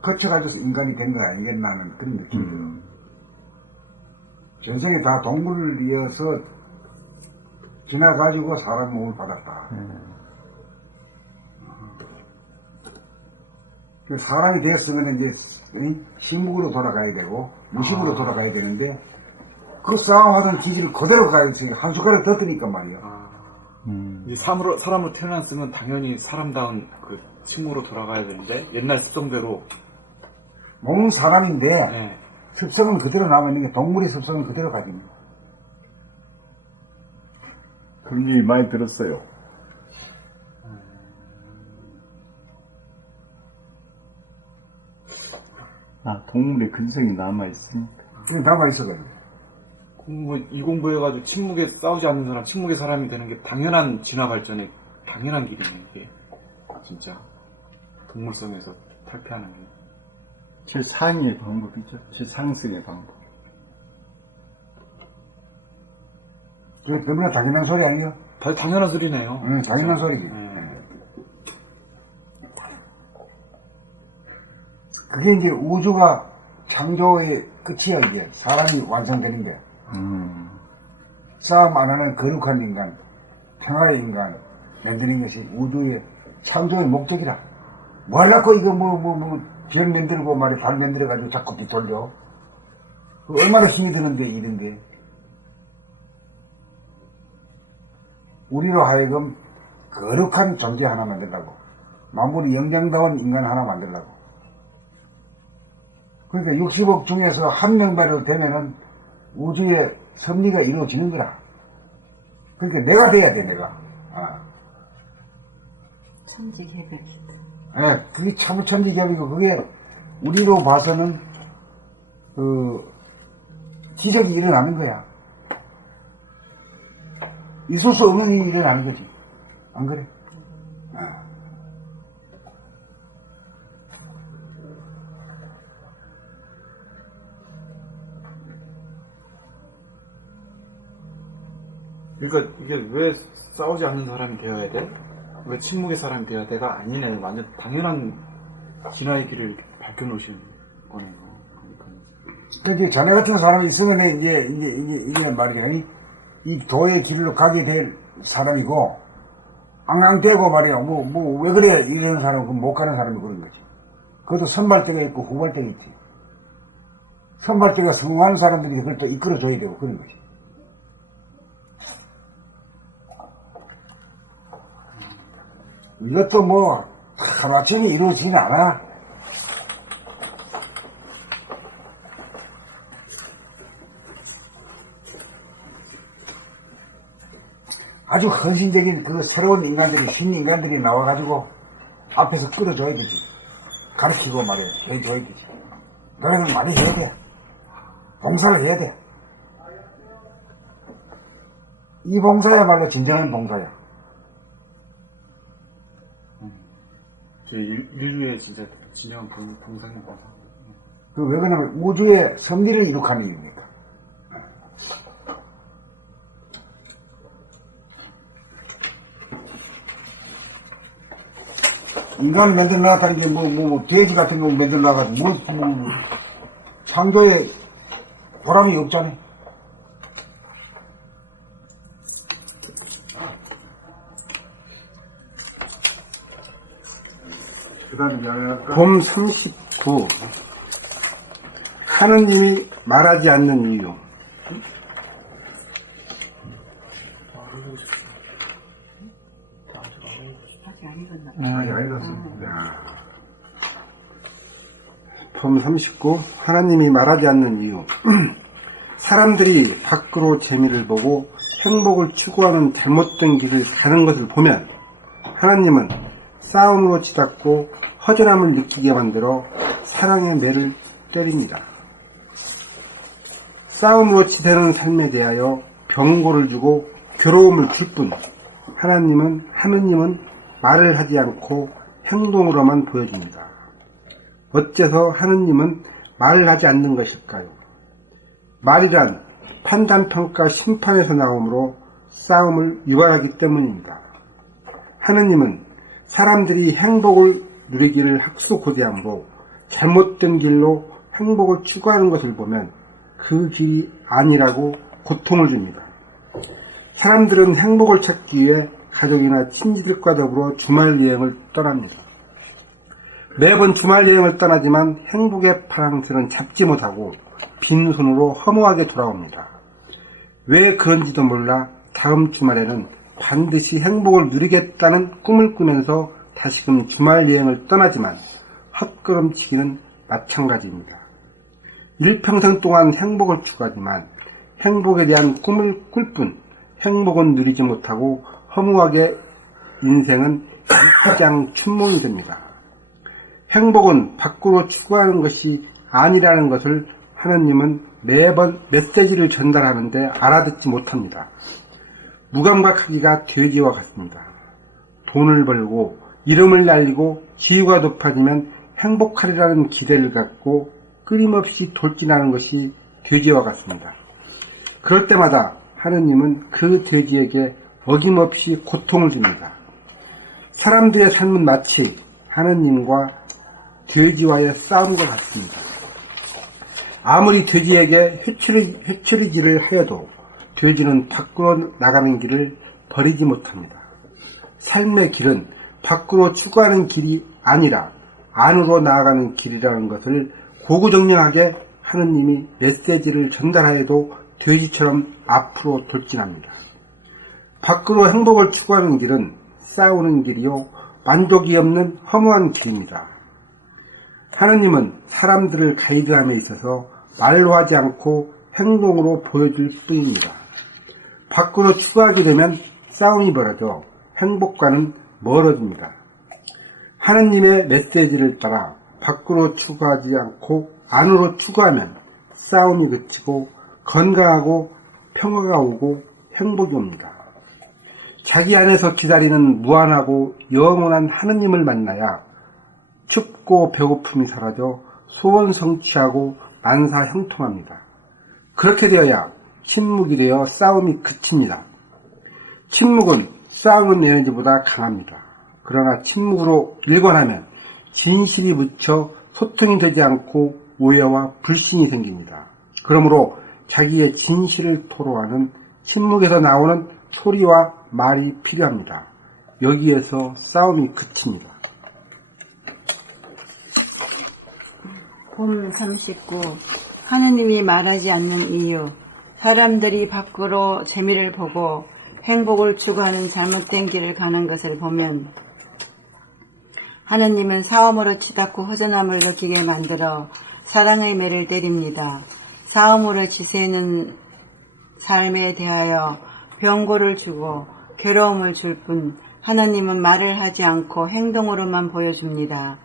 거쳐가지고 인간이 된 거 아니겠나는 그런 느낌이에요. 전생에 다 동물이어서 지나가지고 사람 몸을 받았다. 사람이 되었으면 이제 식목으로 돌아가야 되고 무식으로 돌아가야 되는데 그 싸움하던 기질을 그대로 가야지. 한 숟가락 더 드니까 말이야. 이제 사람으로 태어났으면 당연히 사람다운 층으로 돌아가야 되는데 옛날 습성대로. 몸은 사람인데 네. 습성은 그대로 남아있는 게 동물의 습성은 그대로 가집니다. 그런 얘기 많이 들었어요. 아, 동물의 근성이 남아있으니까. 그게 남아있어가지고. 이 공부해가지고 침묵에 싸우지 않는 사람, 침묵의 사람이 되는 게 당연한 진화 발전의 당연한 길이네, 이게. 진짜. 동물성에서 탈피하는 게. 최상의 방법이죠. 최상승의 방법. 그게 너무나 당연한 소리 아니에요? 당연한 소리네요. 응, 당연한 진짜. 소리지. 네. 그게 이제 우주가 창조의 끝이야, 이제. 사람이 완성되는 게. 싸움 안 하는 거룩한 인간, 평화의 인간 만드는 것이 우주의 창조의 목적이라. 뭐 하려고 이거 별 만들고 말이야, 달 만들어가지고 자꾸 뒤돌려. 얼마나 힘이 드는데, 이런 게. 우리로 하여금 거룩한 존재 하나 만들라고. 만물의 영장다운 인간 하나 만들라고. 그러니까 60억 중에서 한 명만이라도 되면은 우주의 섭리가 이루어지는 거라. 그러니까 내가 돼야 돼, 내가. 천지개벽이다. 예, 그게 참 천지개벽이고, 그게 우리로 봐서는, 기적이 일어나는 거야. 있을 수 없는 일이 일어나는 거지. 안 그래? 그러니까 이게 왜 싸우지 않는 사람이 되어야 돼? 왜 침묵의 사람이 되어야 돼가 아니네. 완전 당연한 진화의 길을 밝혀놓으신 거네요. 그러니까 자네 같은 사람이 있으면 이게 말이야. 이 도의 길로 가게 될 사람이고, 앙앙대고 말이야. 왜 그래? 이러는 사람은 못 가는 사람이 그런 거지. 그것도 선발대가 있고 후발대가 있지. 선발대가 성공하는 사람들이 그걸 또 이끌어줘야 되고 그런 거지. 이것도 하루아침에 이루어지진 않아. 아주 헌신적인 그 새로운 인간들이, 신인간들이 나와가지고 앞에서 끌어줘야 되지. 가르치고 말이야. 해줘야 되지. 노력을 많이 해야 돼. 봉사를 해야 돼. 이 봉사야말로 진정한 봉사야. 인류의 진짜 진정한 봉사입니다. 왜 그러냐면 우주의 섭리를 이룩하는 일입니다. 인간을 만들어 놨다는 게 돼지 같은 거 만들어 놔가지고 창조에 보람이 없잖아요. 봄 39. 하느님이 말하지 않는 이유. 봄 39. 하나님이 말하지 않는 이유. 사람들이 밖으로 재미를 보고 행복을 추구하는 잘못된 길을 가는 것을 보면 하나님은 싸움으로 치닫고 허전함을 느끼게 만들어 사랑의 매를 때립니다. 싸움으로 치닫는 삶에 대하여 병고를 주고 괴로움을 줄 뿐 하느님은 말을 하지 않고 행동으로만 보여줍니다. 어째서 하느님은 말을 하지 않는 것일까요? 말이란 판단평가 심판에서 나오므로 싸움을 유발하기 때문입니다. 하느님은 사람들이 행복을 누리기를 학수고대함으로 잘못된 길로 행복을 추구하는 것을 보면 그 길이 아니라고 고통을 줍니다. 사람들은 행복을 찾기 위해 가족이나 친지들과 더불어 주말 여행을 떠납니다. 매번 주말 여행을 떠나지만 행복의 파랑새는 잡지 못하고 빈손으로 허무하게 돌아옵니다. 왜 그런지도 몰라 다음 주말에는 반드시 행복을 누리겠다는 꿈을 꾸면서 다시금 주말 여행을 떠나지만 헛걸음치기는 마찬가지입니다. 일평생 동안 행복을 추구하지만 행복에 대한 꿈을 꿀 뿐 행복은 누리지 못하고 허무하게 인생은 일장 춘몽이 됩니다. 행복은 밖으로 추구하는 것이 아니라는 것을 하느님은 매번 메시지를 전달하는데 알아듣지 못합니다. 무감각하기가 돼지와 같습니다. 돈을 벌고 이름을 날리고 지위가 높아지면 행복하리라는 기대를 갖고 끊임없이 돌진하는 것이 돼지와 같습니다. 그럴 때마다 하느님은 그 돼지에게 어김없이 고통을 줍니다. 사람들의 삶은 마치 하느님과 돼지와의 싸움과 같습니다. 아무리 돼지에게 회초리질을 하여도 돼지는 밖으로 나가는 길을 버리지 못합니다. 삶의 길은 밖으로 추구하는 길이 아니라 안으로 나아가는 길이라는 것을 고구정령하게 하느님이 메시지를 전달하여도 돼지처럼 앞으로 돌진합니다. 밖으로 행복을 추구하는 길은 싸우는 길이요 만족이 없는 허무한 길입니다. 하느님은 사람들을 가이드함에 있어서 말로 하지 않고 행동으로 보여줄 뿐입니다. 밖으로 추구하게 되면 싸움이 벌어져 행복과는 멀어집니다. 하느님의 메시지를 따라 밖으로 추구하지 않고 안으로 추구하면 싸움이 그치고 건강하고 평화가 오고 행복이 옵니다. 자기 안에서 기다리는 무한하고 영원한 하느님을 만나야 춥고 배고픔이 사라져 소원 성취하고 만사 형통합니다. 그렇게 되어야 침묵이 되어 싸움이 그칩니다. 침묵은 싸우는 에너지보다 강합니다. 그러나 침묵으로 일관하면 진실이 묻혀 소통이 되지 않고 오해와 불신이 생깁니다. 그러므로 자기의 진실을 토로하는 침묵에서 나오는 소리와 말이 필요합니다. 여기에서 싸움이 그칩니다. 봄 39. 하느님이 말하지 않는 이유. 사람들이 밖으로 재미를 보고 행복을 추구하는 잘못된 길을 가는 것을 보면 하느님은 싸움으로 치닫고 허전함을 느끼게 만들어 사랑의 매를 때립니다. 싸움으로 지새는 삶에 대하여 병고를 주고 괴로움을 줄 뿐 하느님은 말을 하지 않고 행동으로만 보여줍니다.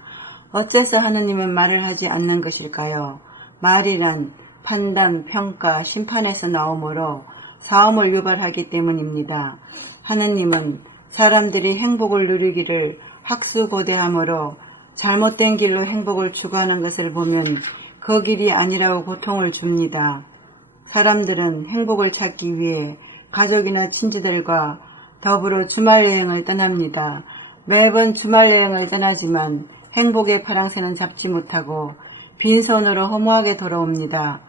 어째서 하느님은 말을 하지 않는 것일까요? 말이란 판단, 평가, 심판에서 나오므로 싸움을 유발하기 때문입니다. 하느님은 사람들이 행복을 누리기를 학수고대하므로 잘못된 길로 행복을 추구하는 것을 보면 그 길이 아니라고 고통을 줍니다. 사람들은 행복을 찾기 위해 가족이나 친지들과 더불어 주말 여행을 떠납니다. 매번 주말 여행을 떠나지만 행복의 파랑새는 잡지 못하고 빈손으로 허무하게 돌아옵니다.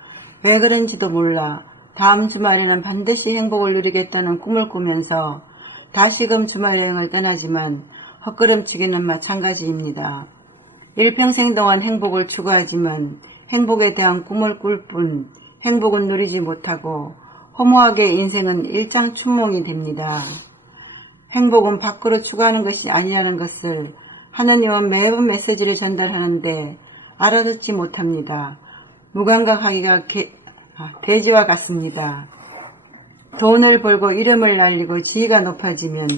왜 그런지도 몰라 다음 주말에는 반드시 행복을 누리겠다는 꿈을 꾸면서 다시금 주말 여행을 떠나지만 헛걸음치기는 마찬가지입니다. 일평생 동안 행복을 추구하지만 행복에 대한 꿈을 꿀 뿐 행복은 누리지 못하고 허무하게 인생은 일장춘몽이 됩니다. 행복은 밖으로 추구하는 것이 아니라는 것을 하느님은 매번 메시지를 전달하는데 알아듣지 못합니다. 무감각하기가 돼지와 같습니다. 돈을 벌고 이름을 날리고 지위가 높아지면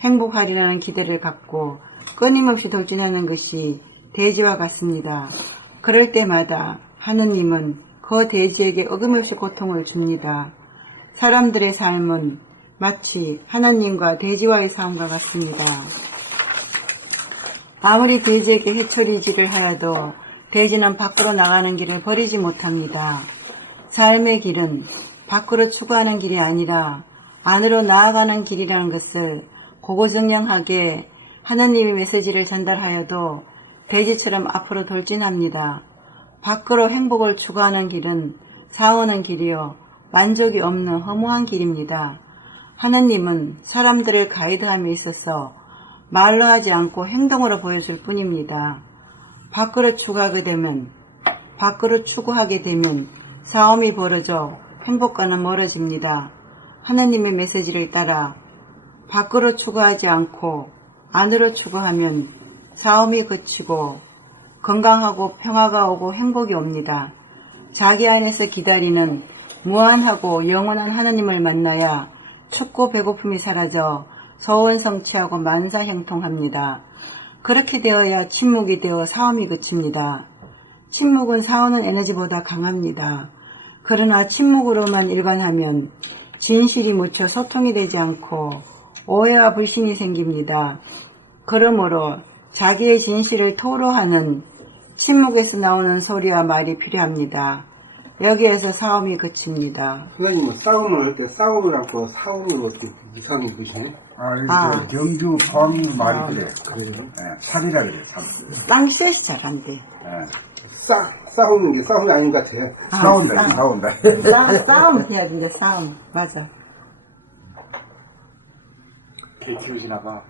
행복하리라는 기대를 갖고 끊임없이 돌진하는 것이 돼지와 같습니다. 그럴 때마다 하느님은 그 돼지에게 어김없이 고통을 줍니다. 사람들의 삶은 마치 하나님과 돼지와의 삶과 같습니다. 아무리 돼지에게 회초리질을 하여도 돼지는 밖으로 나가는 길을 버리지 못합니다. 삶의 길은 밖으로 추구하는 길이 아니라 안으로 나아가는 길이라는 것을 고고정령하게 하느님의 메시지를 전달하여도 돼지처럼 앞으로 돌진합니다. 밖으로 행복을 추구하는 길은 싸우는 길이요 만족이 없는 허무한 길입니다. 하느님은 사람들을 가이드함에 있어서 말로 하지 않고 행동으로 보여줄 뿐입니다. 밖으로 추구하게 되면 싸움이 벌어져 행복과는 멀어집니다. 하느님의 메시지를 따라 밖으로 추구하지 않고 안으로 추구하면 싸움이 그치고 건강하고 평화가 오고 행복이 옵니다. 자기 안에서 기다리는 무한하고 영원한 하느님을 만나야 춥고 배고픔이 사라져 소원 성취하고 만사형통합니다. 그렇게 되어야 침묵이 되어 싸움이 그칩니다. 침묵은 싸우는 에너지보다 강합니다. 그러나 침묵으로만 일관하면 진실이 묻혀 소통이 되지 않고 오해와 불신이 생깁니다. 그러므로 자기의 진실을 토로하는 침묵에서 나오는 소리와 말이 필요합니다. 여기에서 싸움이 그칩니다. 선생님은 싸움을 할 때 싸움을 하고 싸움을 어떻게 이상이 보시니? 저 경주 포항 말이 그래. 살이라 그래, 살. 쌍시옷이 잘 안 돼. 싸우는 게 싸움이 아닌 것 같아. 싸운다. 싸움 해야 된다, 싸움. 맞아. 개 키우시나 봐.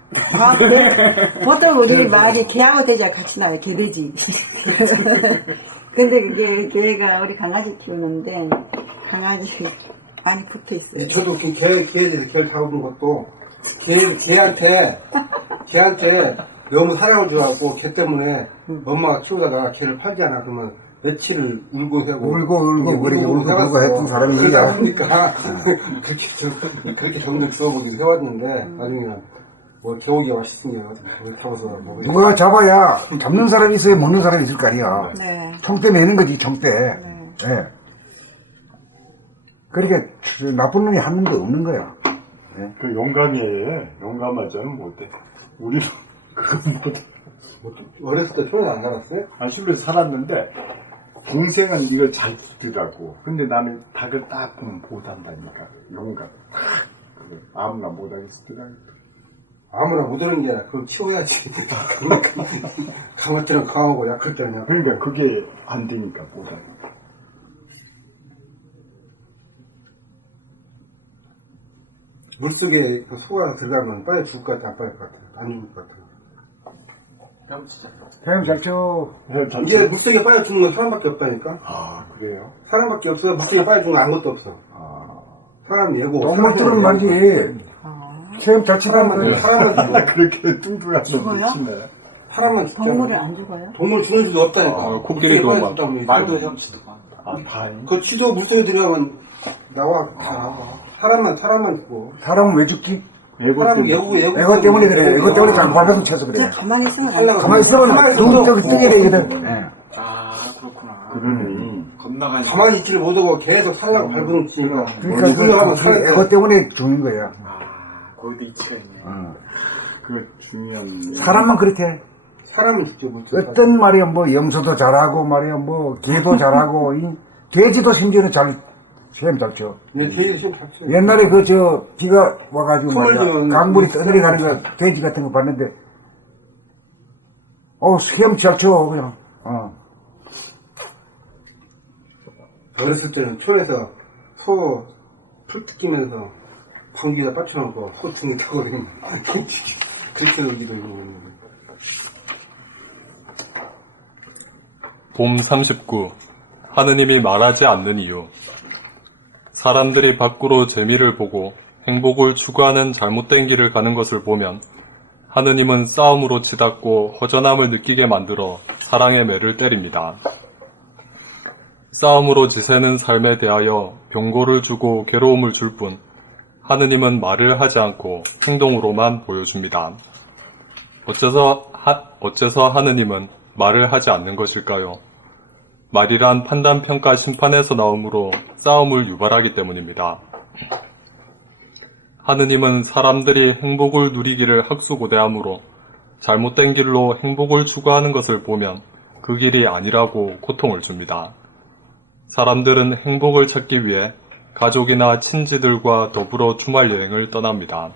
보통 우리 말이 개하고 돼지가 같이 나와요, 개돼지. 근데 그게 개가 우리 강아지 키우는데 강아지 많이 붙어 있어요. 저도 개에 대해서 개를 잡은 것도 개한테 너무 사랑을 줘갖고 개 때문에 엄마가 키우다가 개를 팔잖아. 그러면 며칠을 울고 해고 울고 했던 사람이 그러다 보니까 그렇게 점점 키워보기도 해왔는데 나중에는 뭐 개고기가 맛있으니까 잡아서 먹으니까. 누가 잡아야 잡는 사람이 있어야 먹는 사람이 있을 거 아니야. 네. 총대 매는 거지, 총대. 예. 그러니까 나쁜 놈이 한 놈도 없는 거야. 그 용감하지는 못해. 우리도 그거 못해. 어렸을 때 초에 안 살았어요? 실로 살았는데 동생은 이걸 잘 지더라고. 근데 나는 닭을 딱 보면 못한다니까. 용감. 그걸 아무나 못하겠더라고. 아무나 못하는 게 아니라 그걸 키워야지. 강아지는 강하고 약할 때 아니야. 그러니까 그게 안 되니까 못하니까. 물속에 그 소가 들어가면 빠져 죽을 것 같아, 안 빠질 것 같아? 안 죽을 것 같아. 헤엄 잘 쳐. 이제 물속에 빠져 죽는 건 사람밖에 없다니까? 그래요? 사람밖에 없어. 물속에 빠져 죽는 건 아무것도 없어. 사람 예고. 동물들은 말이지. 헤엄 잘 치다는 사람은 그렇게 뚱뚱한 놈 죽어요? 치네. 사람만 죽잖아. 동물을 안 죽어요? 동물 죽는 수도 없다니까. 코끼리도 물속에 막 빠져 죽다 말도 헤엄치더만. 다행. 그 취도 물속에 들어가면 나와. 사람만 죽고. 사람은 왜 죽지? 사람은 예고 애거 때문에 그래. 애거 때문에 장발병 쳐서 그래. 그냥 가만히 있으면 안 돼. 가만히 있으면 눈 뜨게 되거든. 예. 그렇구나. 그러니. 겁나가지고. 가만히 있지를 못하고 계속 살라고 발버둥 치니까. 그러니까 그 애거 때문에 죽는 거야. 거기도 이치가 있네. 그 중요한. 사람만 그렇게. 사람은 죽죠. 어떤 말이야, 뭐, 염소도 잘하고, 말이야, 뭐, 개도 잘하고, 돼지도 심지어는 헤엄 잘 쳐. 네, 돼지도 힘 잘 쳐. 옛날에 비가 와가지고 말이야, 주면 강물이 떠내려 가는 거, 돼지 같은 거 봤는데, 헤엄 잘 쳐, 그냥. 어렸을 때는 촌에서 소 풀 뜯기면서 방귀에다 빠쳐놓고 소 등에 타고 다니는 그렇게 놀기도 있는데. 봄 39. 하느님이 말하지 않는 이유. 사람들이 밖으로 재미를 보고 행복을 추구하는 잘못된 길을 가는 것을 보면 하느님은 싸움으로 치닫고 허전함을 느끼게 만들어 사랑의 매를 때립니다. 싸움으로 지새는 삶에 대하여 병고를 주고 괴로움을 줄 뿐 하느님은 말을 하지 않고 행동으로만 보여줍니다. 어째서 하느님은 말을 하지 않는 것일까요? 말이란 판단, 평가, 심판에서 나오므로 싸움을 유발하기 때문입니다. 하느님은 사람들이 행복을 누리기를 학수고대하므로 잘못된 길로 행복을 추구하는 것을 보면 그 길이 아니라고 고통을 줍니다. 사람들은 행복을 찾기 위해 가족이나 친지들과 더불어 주말 여행을 떠납니다.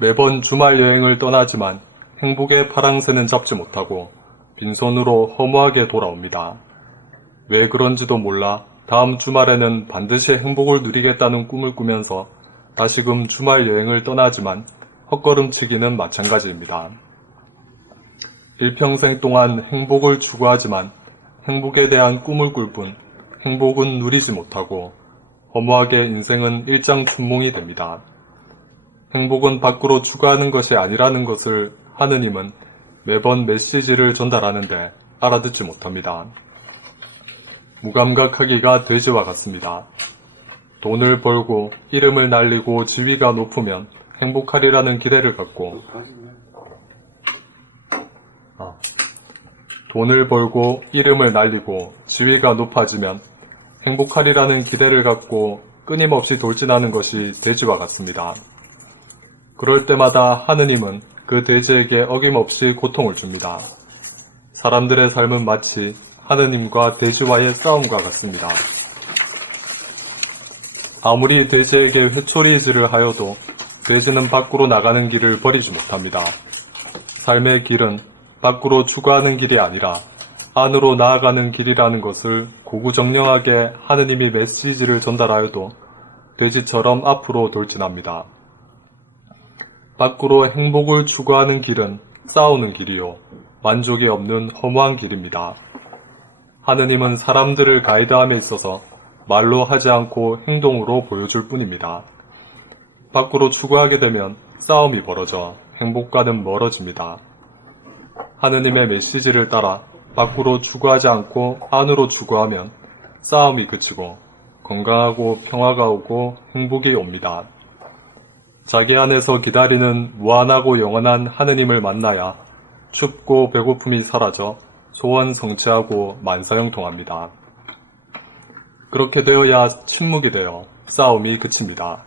매번 주말 여행을 떠나지만 행복의 파랑새는 잡지 못하고 빈손으로 허무하게 돌아옵니다. 왜 그런지도 몰라 다음 주말에는 반드시 행복을 누리겠다는 꿈을 꾸면서 다시금 주말 여행을 떠나지만 헛걸음치기는 마찬가지입니다. 일평생 동안 행복을 추구하지만 행복에 대한 꿈을 꿀 뿐 행복은 누리지 못하고 허무하게 인생은 일장춘몽이 됩니다. 행복은 밖으로 추구하는 것이 아니라는 것을 하느님은 매번 메시지를 전달하는데 알아듣지 못합니다. 무감각하기가 돼지와 같습니다. 돈을 벌고 이름을 날리고 지위가 높으면 행복하리라는 기대를 갖고 돈을 벌고 이름을 날리고 지위가 높아지면 행복하리라는 기대를 갖고 끊임없이 돌진하는 것이 돼지와 같습니다. 그럴 때마다 하느님은 그 돼지에게 어김없이 고통을 줍니다. 사람들의 삶은 마치 하느님과 돼지와의 싸움과 같습니다. 아무리 돼지에게 회초리질을 하여도 돼지는 밖으로 나가는 길을 버리지 못합니다. 삶의 길은 밖으로 추구하는 길이 아니라 안으로 나아가는 길이라는 것을 고구정령하게 하느님이 메시지를 전달하여도 돼지처럼 앞으로 돌진합니다. 밖으로 행복을 추구하는 길은 싸우는 길이요, 만족이 없는 허무한 길입니다. 하느님은 사람들을 가이드함에 있어서 말로 하지 않고 행동으로 보여줄 뿐입니다. 밖으로 추구하게 되면 싸움이 벌어져 행복과는 멀어집니다. 하느님의 메시지를 따라 밖으로 추구하지 않고 안으로 추구하면 싸움이 그치고 건강하고 평화가 오고 행복이 옵니다. 자기 안에서 기다리는 무한하고 영원한 하느님을 만나야 춥고 배고픔이 사라져 소원 성취하고 만사형통합니다. 그렇게 되어야 침묵이 되어 싸움이 그칩니다.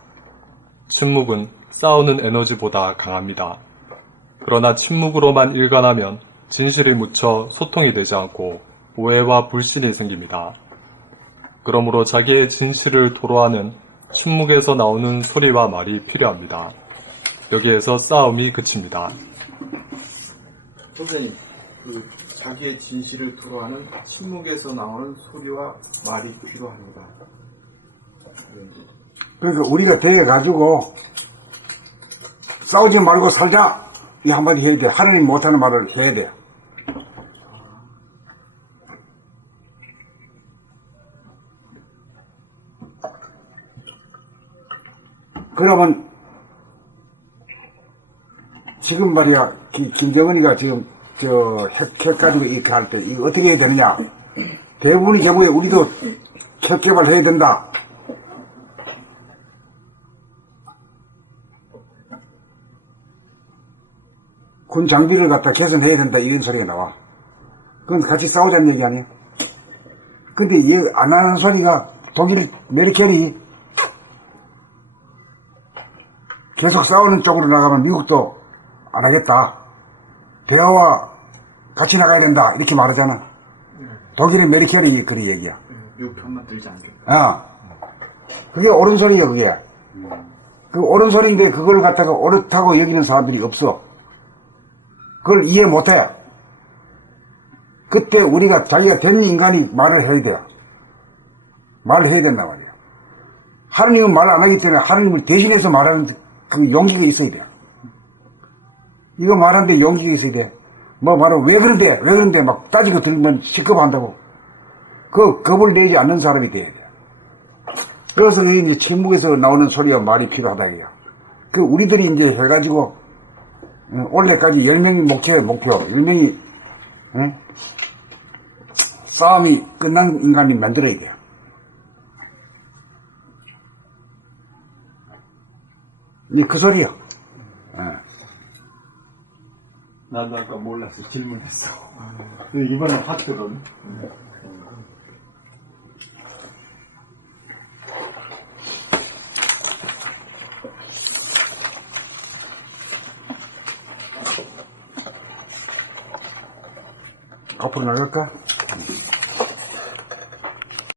침묵은 싸우는 에너지보다 강합니다. 그러나 침묵으로만 일관하면 진실이 묻혀 소통이 되지 않고 오해와 불신이 생깁니다. 그러므로 자기의 진실을 토로하는 침묵에서 나오는 소리와 말이 필요합니다. 여기에서 싸움이 그칩니다. 선생님, 자기의 진실을 토로하는 침묵에서 나오는 소리와 말이 필요합니다. 그러니까 우리가 대해가지고 싸우지 말고 살자 이 한마디 해야 돼. 하느님 못하는 말을 해야 돼. 그러면 지금 말이야 김정은이가 지금 핵 가지고 이렇게 할 때 이거 어떻게 해야 되느냐. 대부분의 경우에 우리도 핵 개발해야 된다. 군 장비를 갖다 개선해야 된다 이런 소리가 나와. 그건 같이 싸우자는 얘기 아니야. 근데 얘 안 하는 소리가 독일 메르켈이 계속 싸우는 쪽으로 나가면 미국도 안 하겠다. 대화와 같이 나가야 된다 이렇게 말하잖아. 독일의 메르켈이 그런 얘기야. 미국 편만 들지 않게. 그게 옳은 소리야 그게. 그 옳은 소리인데 그걸 갖다가 옳다고 여기는 사람들이 없어. 그걸 이해 못해. 그때 우리가 자기가 된 인간이 말을 해야 돼요. 말을 해야 된단 말이야. 하느님은 말을 안 하기 때문에 하느님을 대신해서 말하는 그 용기가 있어야 돼요. 이거 말하는데 용기가 있어야 돼. 뭐 말하면 왜 그런데 막 따지고 들면 시끄러워한다고. 겁을 내지 않는 사람이 돼야 돼요. 그래서 이제 침묵에서 나오는 소리와 말이 필요하다 이거야. 우리들이 이제 해가지고 올해까지 10명이 목표 10명이 싸움이 끝난 인간이 만들어야 돼요. 이제 그 소리야. 나도 아까 몰랐어. 질문했어. 이번에 봤거든. 앞으로 나갈까?